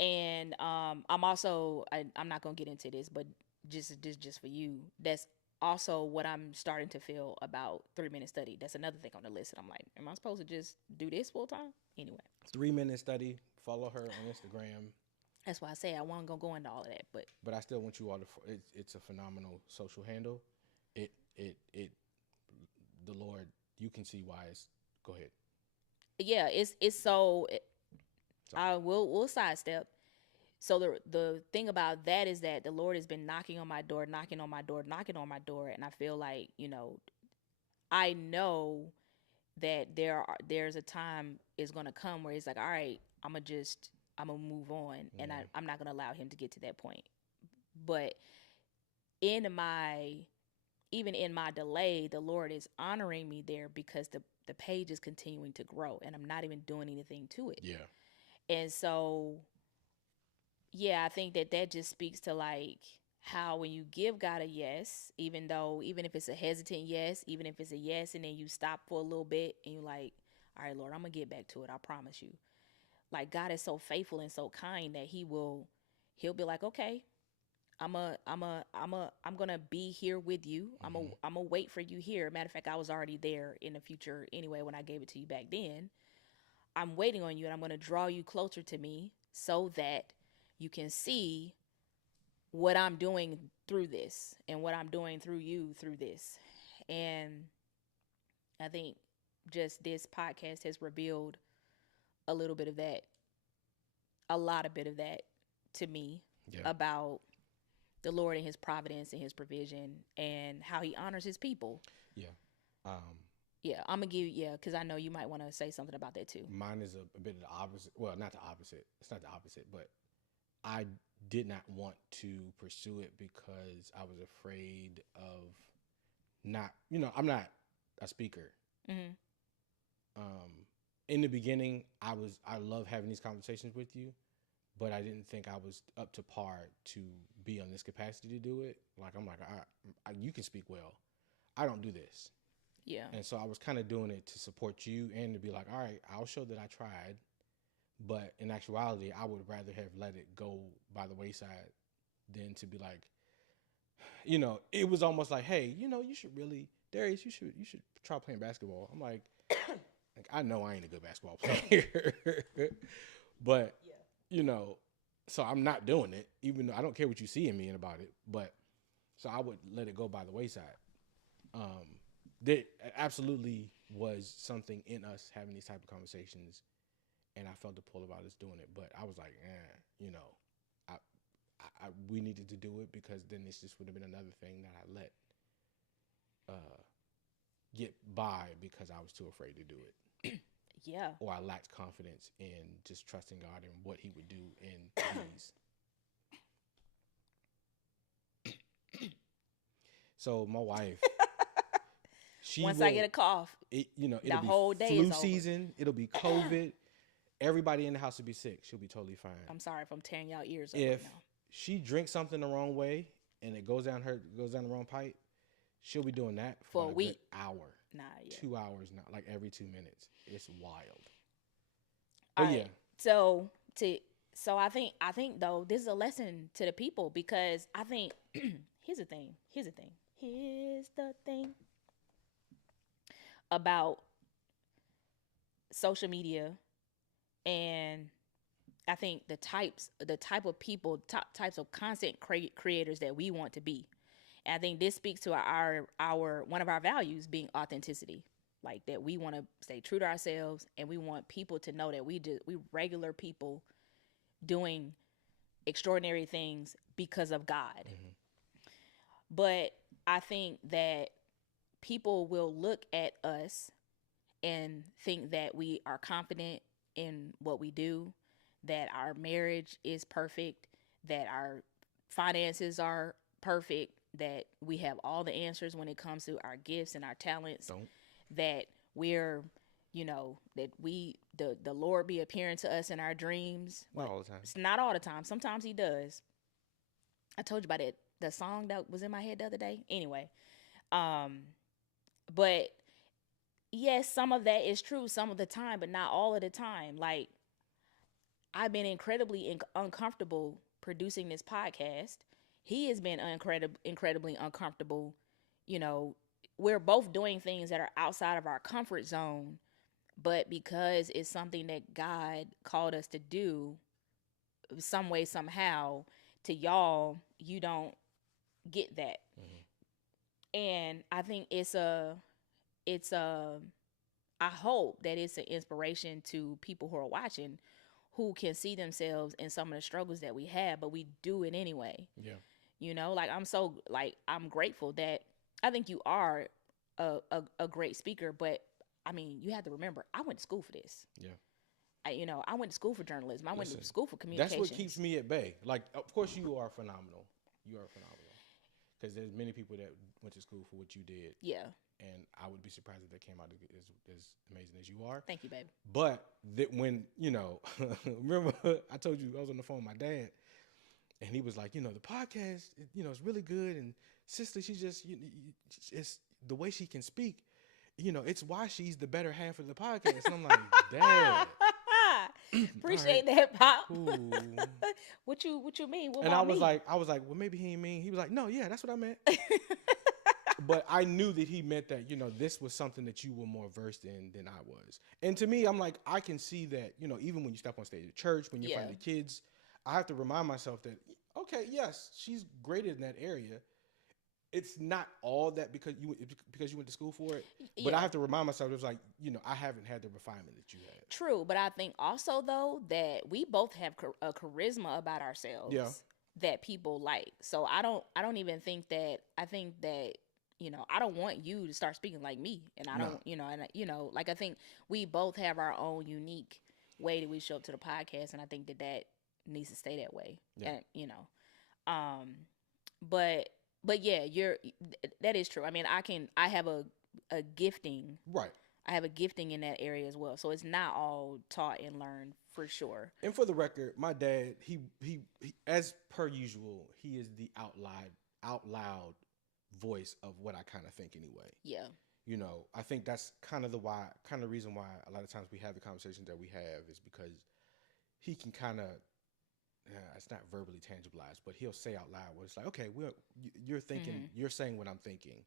And I'm also I'm not gonna get into this, but just for you, that's also what I'm starting to feel about 3 minute study. That's another thing on the list. And I'm like, am I supposed to just do this full time? Anyway, 3 minute study. Follow her on Instagram. that's why I say I wasn't gonna go into all of that, But I still want you all to. It's a phenomenal social handle. It. The Lord, you can see why it's. Go ahead. yeah, it's so. Sorry. I will sidestep. So the thing about that is that the Lord has been knocking on my door, knocking on my door, knocking on my door, and I feel like I know that there's a time is gonna come where he's like, all right, I'm gonna move on, and Mhm. I'm not gonna allow him to get to that point. But in my even in my delay, the Lord is honoring me there because the page is continuing to grow, and I'm not even doing anything to it. Yeah. And so yeah, I think that just speaks to like how when you give God a yes, even if it's a hesitant yes, even if it's a yes and then you stop for a little bit and you're like, all right, Lord, I'm gonna get back to it. I promise you. Like God is so faithful and so kind that he'll be like, okay, I'm gonna be here with you. Mm-hmm. I'm gonna wait for you here. Matter of fact, I was already there in the future anyway when I gave it to you back then. I'm waiting on you and I'm gonna draw you closer to me so that you can see what I'm doing through this and what I'm doing through you through this. And I think just this podcast has revealed a little bit of that, a lot of bit of that to me Yeah. about the Lord and his providence and his provision and how he honors his people. Yeah. Yeah, I'm gonna give yeah, because I know you might want to say something about that too. Mine is a bit of the opposite. Well, not the opposite. It's not the opposite, but I did not want to pursue it because I was afraid of not. I'm not a speaker. Mm-hmm. In the beginning, I love having these conversations with you, but I didn't think I was up to par to be on this capacity to do it. Like I'm like, you can speak well. I don't do this. Yeah. And so I was kind of doing it to support you and to be like, all right, I'll show that I tried. But in actuality, I would rather have let it go by the wayside than to be like, it was almost like, hey, you should really, Darius, you should try playing basketball. I'm like I know I ain't a good basketball player, but so I'm not doing it, even though I don't care what you see in me and about it. But so I would let it go by the wayside. There absolutely was something in us having these type of conversations, and I felt the pull about us doing it. But I was like, we needed to do it because then this just would have been another thing that I let get by because I was too afraid to do it. Yeah. Or I lacked confidence in just trusting God and what he would do in these. So my wife, I get a cough, it'll The be whole day flu is over. season. It'll be COVID. Everybody in the house will be sick. She'll be totally fine. I'm sorry if I'm tearing y'all ears up right If now. she drinks something the wrong way and it goes down the wrong pipe, she'll be doing that For a good week. hour, Nah, yeah. 2 hours now, like every 2 minutes. It's wild. All But right. yeah, So I think though this is a lesson to the people, because I think here's the thing about social media, and I think the type of people, types of content creators that we want to be. And I think this speaks to our one of our values being authenticity. Like that we want to stay true to ourselves, and we want people to know that we regular people doing extraordinary things because of God. But I think that people will look at us and think that we are confident in what we do, that our marriage is perfect, that our finances are perfect, that we have all the answers when it comes to our gifts and our talents, that we're, that the Lord be appearing to us in our dreams. not all the time. It's not all the time. Sometimes he does. I told you about it. The song that was in my head the other day. Anyway, but yes, some of that is true some of the time, but not all of the time. Like, I've been incredibly uncomfortable producing this podcast. He has been incredibly uncomfortable. We're both doing things that are outside of our comfort zone, but because it's something that God called us to do, some way, somehow, to y'all, you don't get that. And I think I hope that it's an inspiration to people who are watching, who can see themselves in some of the struggles that we have, but we do it anyway. Yeah. I'm grateful that I think you are a great speaker, but I mean, you have to remember, I went to school for this. Yeah. I went to school for journalism. I went to school for That's communications. what keeps me at bay. Like, of course, you are phenomenal. You are phenomenal. Because there's many people that went to school for what you did. Yeah. And I would be surprised if they came out as amazing as you are. Thank you, baby. But when, remember I told you I was on the phone with my dad, and he was like, the podcast, it's really good. And sister, she just, it's the way she can speak, it's why she's the better half of the podcast. And I'm like, Dad. Appreciate that, Pop. What you mean? What and about I was like, well, maybe he ain't mean. He was like, no, yeah, that's what I meant. But I knew that he meant that, this was something that you were more versed in than I was. And to me, I'm like, I can see that, even when you step on stage at church, when you're in front of the kids, I have to remind myself that, okay, yes, she's great in that area. It's not all that because you went to school for it. Yeah. But I have to remind myself, it was like, I haven't had the refinement that you had. True. But I think also, though, that we both have a charisma about ourselves that people like. So I don't even think that, I think that, I don't want you to start speaking like me. And I don't, like, I think we both have our own unique way that we show up to the podcast. And I think that needs to stay that way. Yeah. And, but yeah, that is true. I mean, I have a gifting. Right. I have a gifting in that area as well. So it's not all taught and learned, for sure. And for the record, my dad, he as per usual, he is the out loud voice of what I kind of think anyway. Yeah. I think that's kind of the reason why a lot of times we have the conversations that we have is because he can kind of, it's not verbally tangibilized, but he'll say out loud where it's like, okay, you're thinking, you're saying what I'm thinking.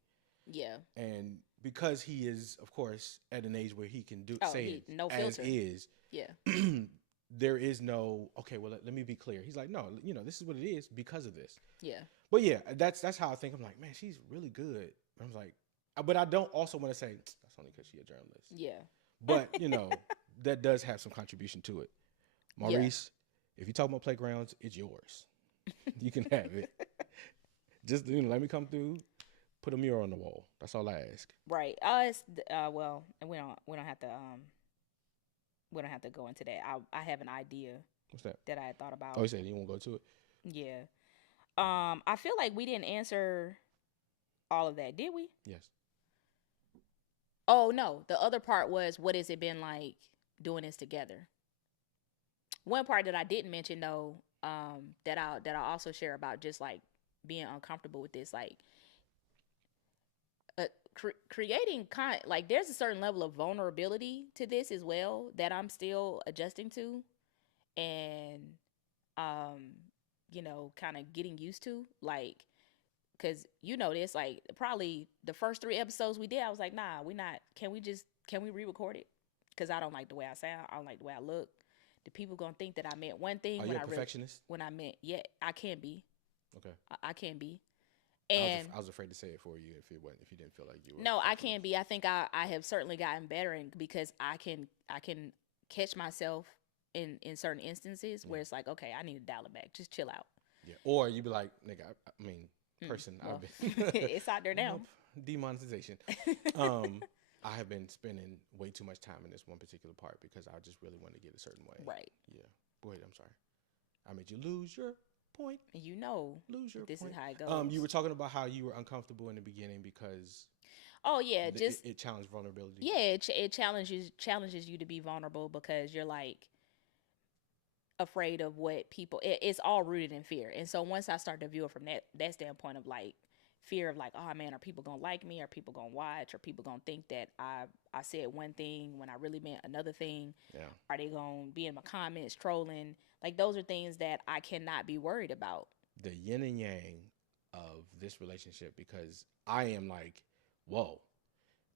Yeah. And because he is, of course, at an age where he can say it no as filter. is. Yeah. There is no, okay, well, let me be clear. He's like, no, this is what it is because of this. Yeah. But yeah, that's how I think. I'm like, man, she's really good. I'm like, but I don't also want to say that's only because she's a journalist. Yeah. But, that does have some contribution to it. Maurice, if you talk about playgrounds, it's yours. You can have it. Just, let me come through, put a mirror on the wall. That's all I ask. Right. Well, and we don't have to go into that. I have an idea. What's that? That I had thought about. Oh, you said you won't go to it? Yeah. I feel like we didn't answer all of that, did we? Yes. Oh no, the other part was what has it been like doing this together? One part that I didn't mention though, that I also share about just like being uncomfortable with this, like uh, creating like there's a certain level of vulnerability to this as well that I'm still adjusting to, and um, kind of getting used to, like because this, like probably the first 3 episodes we did, I was like, nah, we not. Can we re-record it? Because I don't like the way I sound. I don't like the way I look. The people gonna think that I meant one thing Are you a perfectionist? when I meant, yeah, I can be. Okay. I can be. I was, And I was afraid to say it for you if you didn't feel like you were. no, I can be. I think I have certainly gotten better, because I can catch myself in certain instances where it's like, okay, I need to dial it back. Just chill out. Yeah. Or you'd be like, nigga, I mean, person, Well, I've been it's out there now. Nope. Demonetization. I have been spending way too much time in this one particular part because I just really want to get a certain way. Right. Yeah. Wait, I'm sorry. I made you lose your point. Lose your this point. is how it goes. You were talking about how you were uncomfortable in the beginning because oh yeah, it challenged vulnerability. Yeah, it challenges you to be vulnerable because you're like afraid of what people. It's all rooted in fear, and so once I start to view it from that standpoint of like fear of like, oh man, are people gonna like me? Are people gonna watch? Are people gonna think that I said one thing when I really meant another thing? Yeah. Are they gonna be in my comments trolling? Like those are things that I cannot be worried about. The yin and yang of this relationship, because I am like, whoa,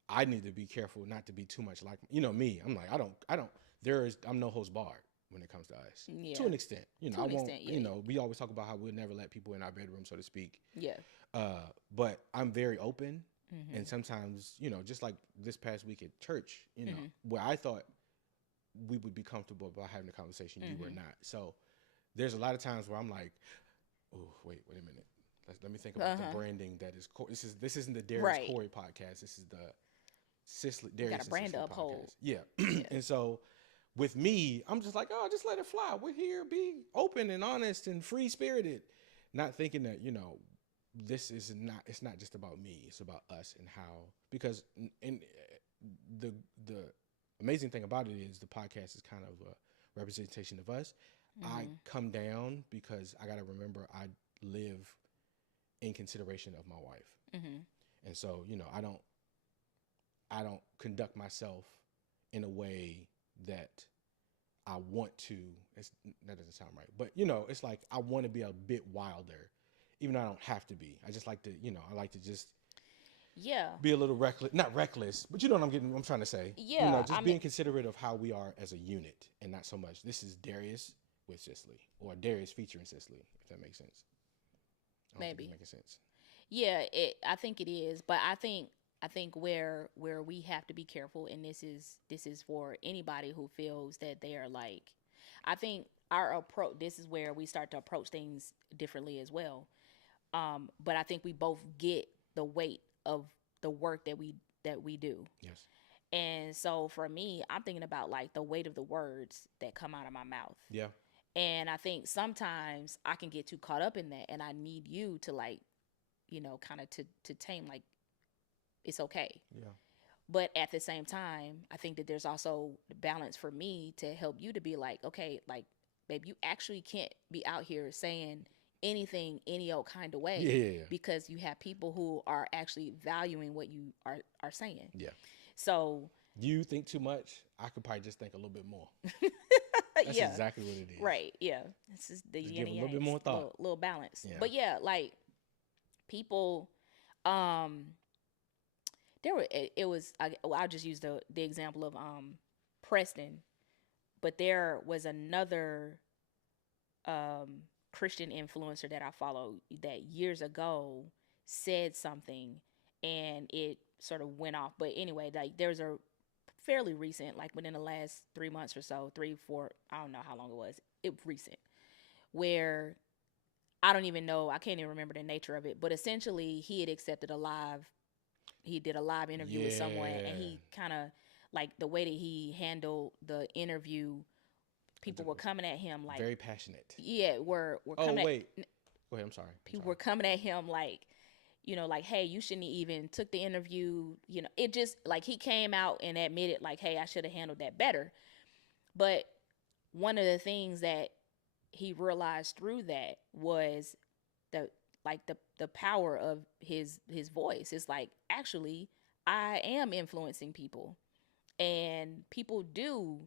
I need to be careful not to be too much like me. I'm like, I'm no host barred when it comes to us. Yeah. To an extent. To I an won't, extent, yeah. We always talk about how we'll never let people in our bedroom, so to speak. Yeah. But I'm very open. Mm-hmm. And sometimes, just like this past week at church, Mm-hmm. where I thought we would be comfortable about having a conversation, you were not. So there's a lot of times where I'm like, oh, wait a minute. Let me think about the branding that is. This isn't the Darius Right. Corey podcast. This is the Cicely Darius. Got a brand and to Cicely uphold. podcast. Yeah. And so with me, I'm just like, oh, just let it fly. We're here, be open and honest and free spirited, not thinking that this is not. It's not just about me. It's about us and how, because the amazing thing about it is the podcast is kind of a representation of us. Mm-hmm. I come down because I got to remember I live in consideration of my wife. Mm-hmm. And so, I don't conduct myself in a way that I want to. That doesn't sound right. But, it's like I want to be a bit wilder, even though I don't have to be. I just like to, I like to just be a little reckless. Not reckless, but you know what I'm trying to say. Yeah. Just being considerate of how we are as a unit and not so much, this is Darius with Cicely, or Darius featuring Cicely, if that makes sense. Maybe making sense. Yeah, I think it is, but I think where we have to be careful, and this is for anybody who feels that they are like, I think our approach. This is where we start to approach things differently as well. But I think we both get the weight of the work that we do. Yes. And so for me, I'm thinking about like the weight of the words that come out of my mouth. Yeah. And I think sometimes I can get too caught up in that, and I need you to like, kind of to tame, like, it's okay. Yeah. But at the same time, I think that there's also the balance for me to help you to be like, okay, like, babe, you actually can't be out here saying anything any old kind of way. Yeah. Because you have people who are actually valuing what you are saying. Yeah. So you think too much. I could probably just think a little bit more. That's exactly what it is. Right. Yeah. This is the yin and yang. A little bit more thought. Little balance. Yeah. But yeah, like people, I'll just use the example of Preston, but there was another Christian influencer that I followed that years ago said something and it sort of went off. But anyway, like there's a fairly recent, like within the last 3 months or so, 3, 4, I don't know how long it was. It recent, where I don't even know, I can't even remember the nature of it, but essentially he had accepted he did a live interview with someone, and he kind of, like the way that he handled the interview, people were coming at him like very passionate. Yeah, we're coming Go ahead, I'm sorry. People were coming at him like, you know, like, hey, you shouldn't even took the interview. You know, it just like he came out and admitted like, hey, I should have handled that better. But one of the things that he realized through that was the the power of his voice. It's like, actually, I am influencing people, and people do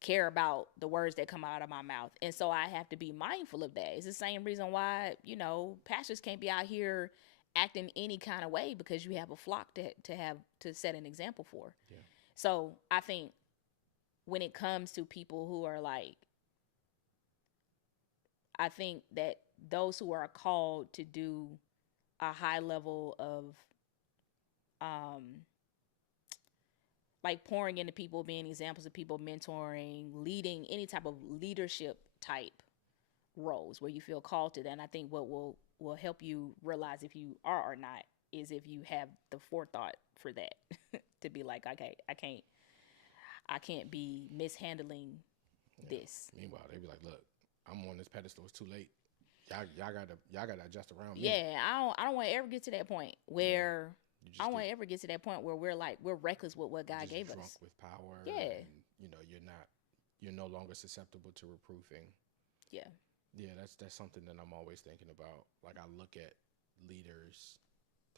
care about the words that come out of my mouth, and so I have to be mindful of that. It's the same reason why, you know, pastors can't be out here acting any kind of way, because you have a flock to set an example for. Yeah. So I think when it comes to people who are like, I think that those who are called to do a high level of um like pouring into people, being examples of people, mentoring, leading, any type of leadership type roles where you feel called to that. And I think what will help you realize if you are or not is if you have the forethought for that to be like, okay, I can't be mishandling this. Meanwhile, they be like, look, I'm on this pedestal. It's too late. Y'all gotta adjust around me. Yeah, I don't want to ever get to that point where I don't want to ever get to that point where we're reckless with what God just gave drunk us. with power. Yeah. And, you know, you're no longer susceptible to reproofing. Yeah. Yeah, that's something that I'm always thinking about. Like, I look at leaders.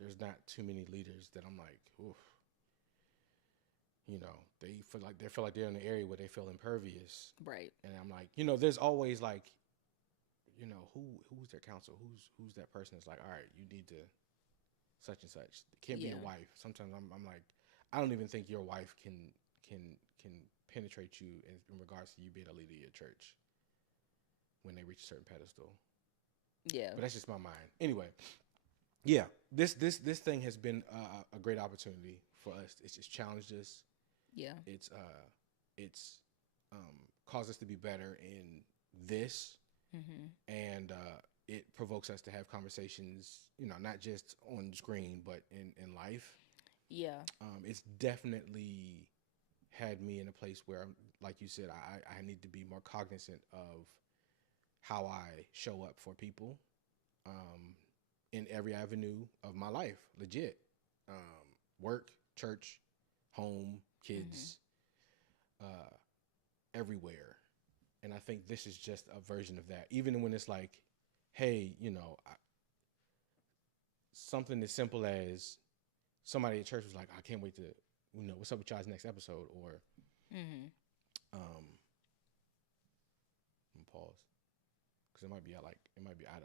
There's not too many leaders that I'm like, oof. You know, they feel like they're in an area where they feel impervious. Right. And I'm like, you know, there's always like, you know, who's their counsel? Who's that person that's like, all right, you need to such and such. It can't be Yeah. your wife. Sometimes I'm like, I don't even think your wife can penetrate you in regards to you being a leader of your church when they reach a certain pedestal. Yeah. But that's just my mind. Anyway, yeah, this thing has been a great opportunity for us. It's just challenged us. Yeah. It's caused us to be better in this, and it provokes us to have conversations. You know, not just on screen, but in life. Yeah. It's definitely had me in a place where, like you said, I need to be more cognizant of how I show up for people in every avenue of my life. Legit. Work, church, home, kids, everywhere. And I think this is just a version of that. Even when it's like, hey, you know, something as simple as somebody at church was like, I can't wait to, you know, what's up with y'all's next episode? Or, I'm gonna pause because it might be out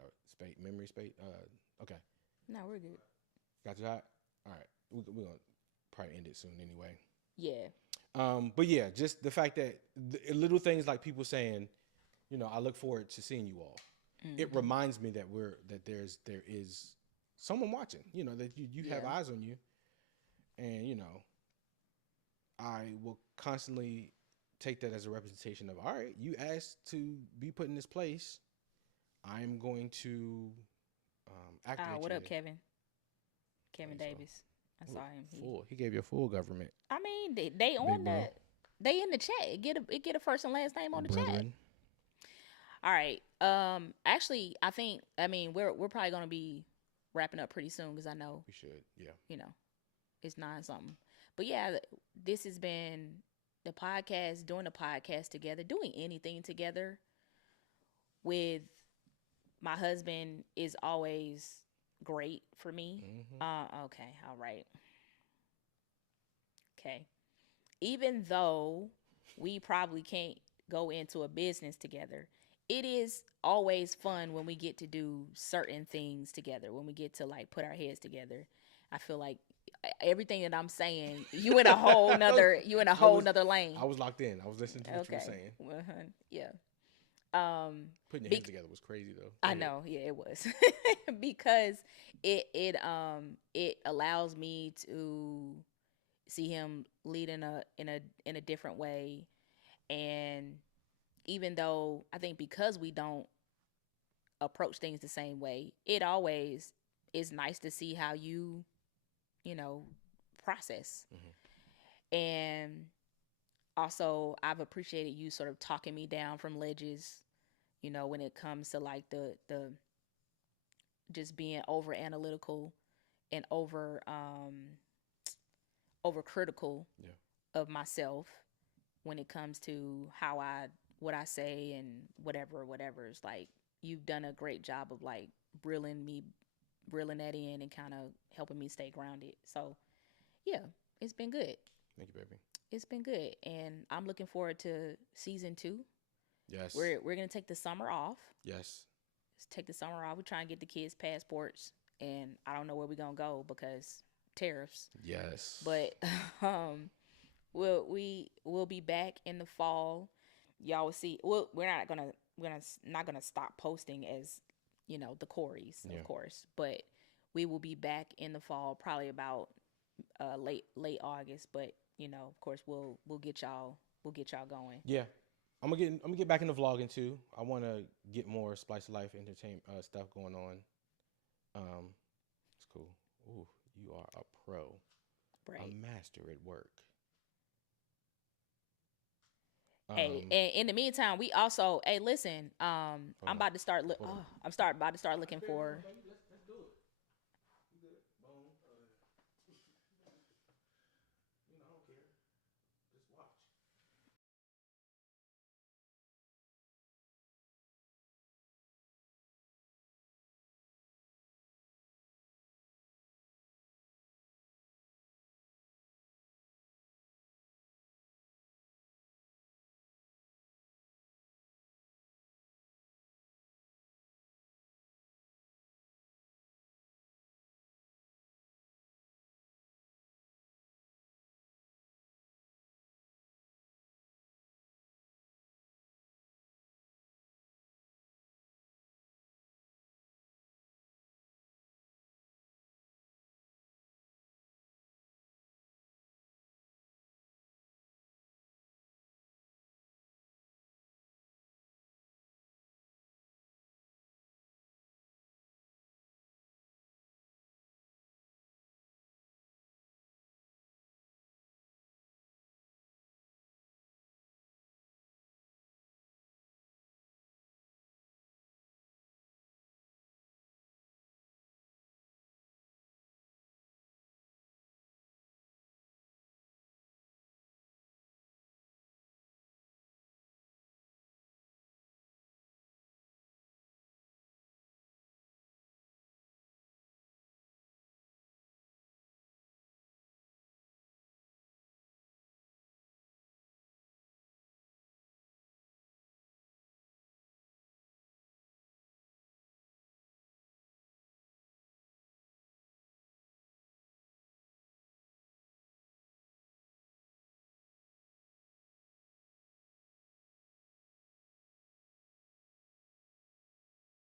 of memory space. Okay. No, we're good. Got you hot? All right. We're going to probably end it soon anyway. Yeah. But yeah, just the fact that little things like people saying, you know, I look forward to seeing you all. It reminds me that there is someone watching, you know, that you have eyes on you. And, you know, I will constantly take that as a representation of, all right, you asked to be put in this place. I'm going to activate What you up, in. Kevin? Kevin Thanks, Davis. I saw him. He gave you a full government. I mean, they on bro. they in the chat. Get a first and last name on the chat. Brethren. All right. Actually, I mean, we're probably gonna be wrapping up pretty soon because I know We should, yeah. you know it's 9 something. But yeah, this has been the podcast. Doing the podcast together, doing anything together with my husband is always great for me. Okay. All right. Okay. Even though we probably can't go into a business together, it is always fun when we get to do certain things together, when we get to like put our heads together. I feel like everything that I'm saying, you in a whole nother lane. I was locked in. I was listening to what you were saying. Yeah. Putting your heads together was crazy though. I know, yeah, it was. Because it allows me to see him lead in a different way. And even though I think because we don't approach things the same way, it always is nice to see how you know, process. And also I've appreciated you sort of talking me down from ledges, you know, when it comes to like the just being over analytical and over critical of myself when it comes to what I say and whatever. It's like you've done a great job of like reeling that in and kind of helping me stay grounded. So yeah, it's been good. Thank you, baby. It's been good, and I'm looking forward to season 2. Yes. We're gonna take the summer off. Yes. Let's take the summer off. We're trying to get the kids passports, and I don't know where we're gonna go because tariffs. Yes. But we'll be back in the fall. Y'all will see. We're not gonna stop posting as the Corrys, of course, but we will be back in the fall, probably about late August. But of course, we'll get y'all going. Yeah. I'm gonna get back into vlogging too. I want to get more Splice of Life entertainment stuff going on. It's cool. Ooh, you are a pro, Right. a master at work. Hey, and in the meantime, we also listen. I'm about to start. About to start looking for. Let's do it. You good? Boom. I don't care. Just watch.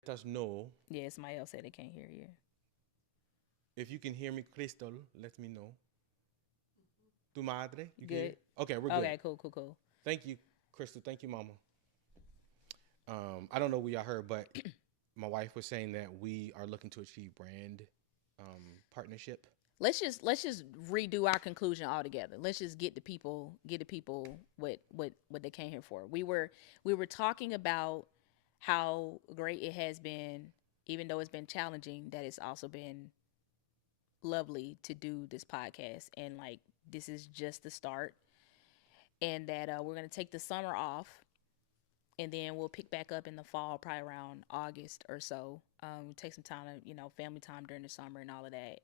Let us know. Yeah, somebody else said they can't hear you. If you can hear me, Crystal, let me know. Tu madre? You can Good. hear? Okay, we're good. Okay, cool. Thank you, Crystal. Thank you, Mama. I don't know what y'all heard, but my wife was saying that we are looking to achieve brand partnership. Let's just redo our conclusion altogether. Let's just get the people what they came here for. We were talking about how great it has been, even though it's been challenging, that it's also been lovely to do this podcast, and like this is just the start, and that we're gonna take the summer off, and then we'll pick back up in the fall, probably around August or so. Take some time to family time during the summer and all of that.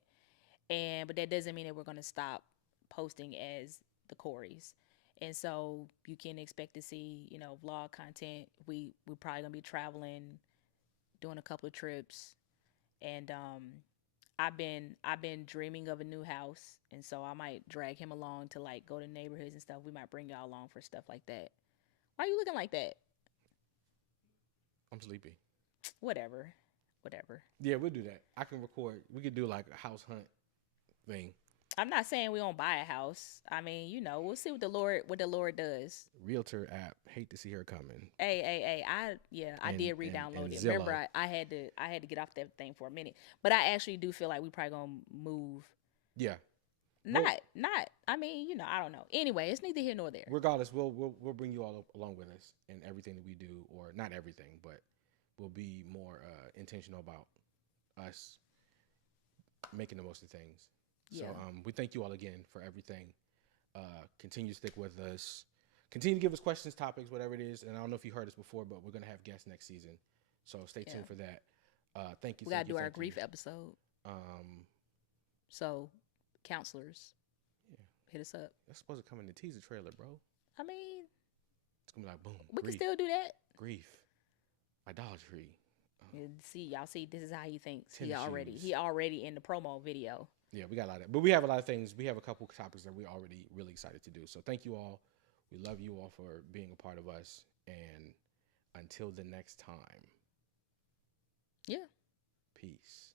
But that doesn't mean that we're gonna stop posting as the Corrys. And so you can expect to see vlog content. We're probably gonna be traveling, doing a couple of trips, and I've been dreaming of a new house, and so I might drag him along to like go to neighborhoods and stuff. We might bring y'all along for stuff like that. Why are you looking like that? I'm sleepy. Whatever. Yeah, we'll do that. I can record. We could do like a house hunt thing. I'm not saying we don't buy a house. I mean, we'll see what the Lord does. Realtor app. Hate to see her coming. Hey. I did re-download it. Zillow. Remember, I had to get off that thing for a minute. But I actually do feel like we probably gonna move. Yeah. Not. I mean, I don't know. Anyway, it's neither here nor there. Regardless, we'll bring you all along with us in everything that we do, or not everything, but we'll be more intentional about us making the most of things. Yeah. So we thank you all again for everything. Continue to stick with us. Continue to give us questions, topics, whatever it is. And I don't know if you heard us before, but we're gonna have guests next season, so stay tuned for that. Thank you. We gotta do our grief episode. So, counselors, hit us up. That's supposed to come in the teaser trailer, bro. I mean, it's gonna be like boom. We grief, can still do that. Grief, idolatry. See, y'all see, this is how he thinks. Tennis He already in the promo video. Yeah, we got a lot of, but we have a lot of things. We have a couple topics that we're already really excited to do. So thank you all. We love you all for being a part of us. And until the next time. Yeah. Peace.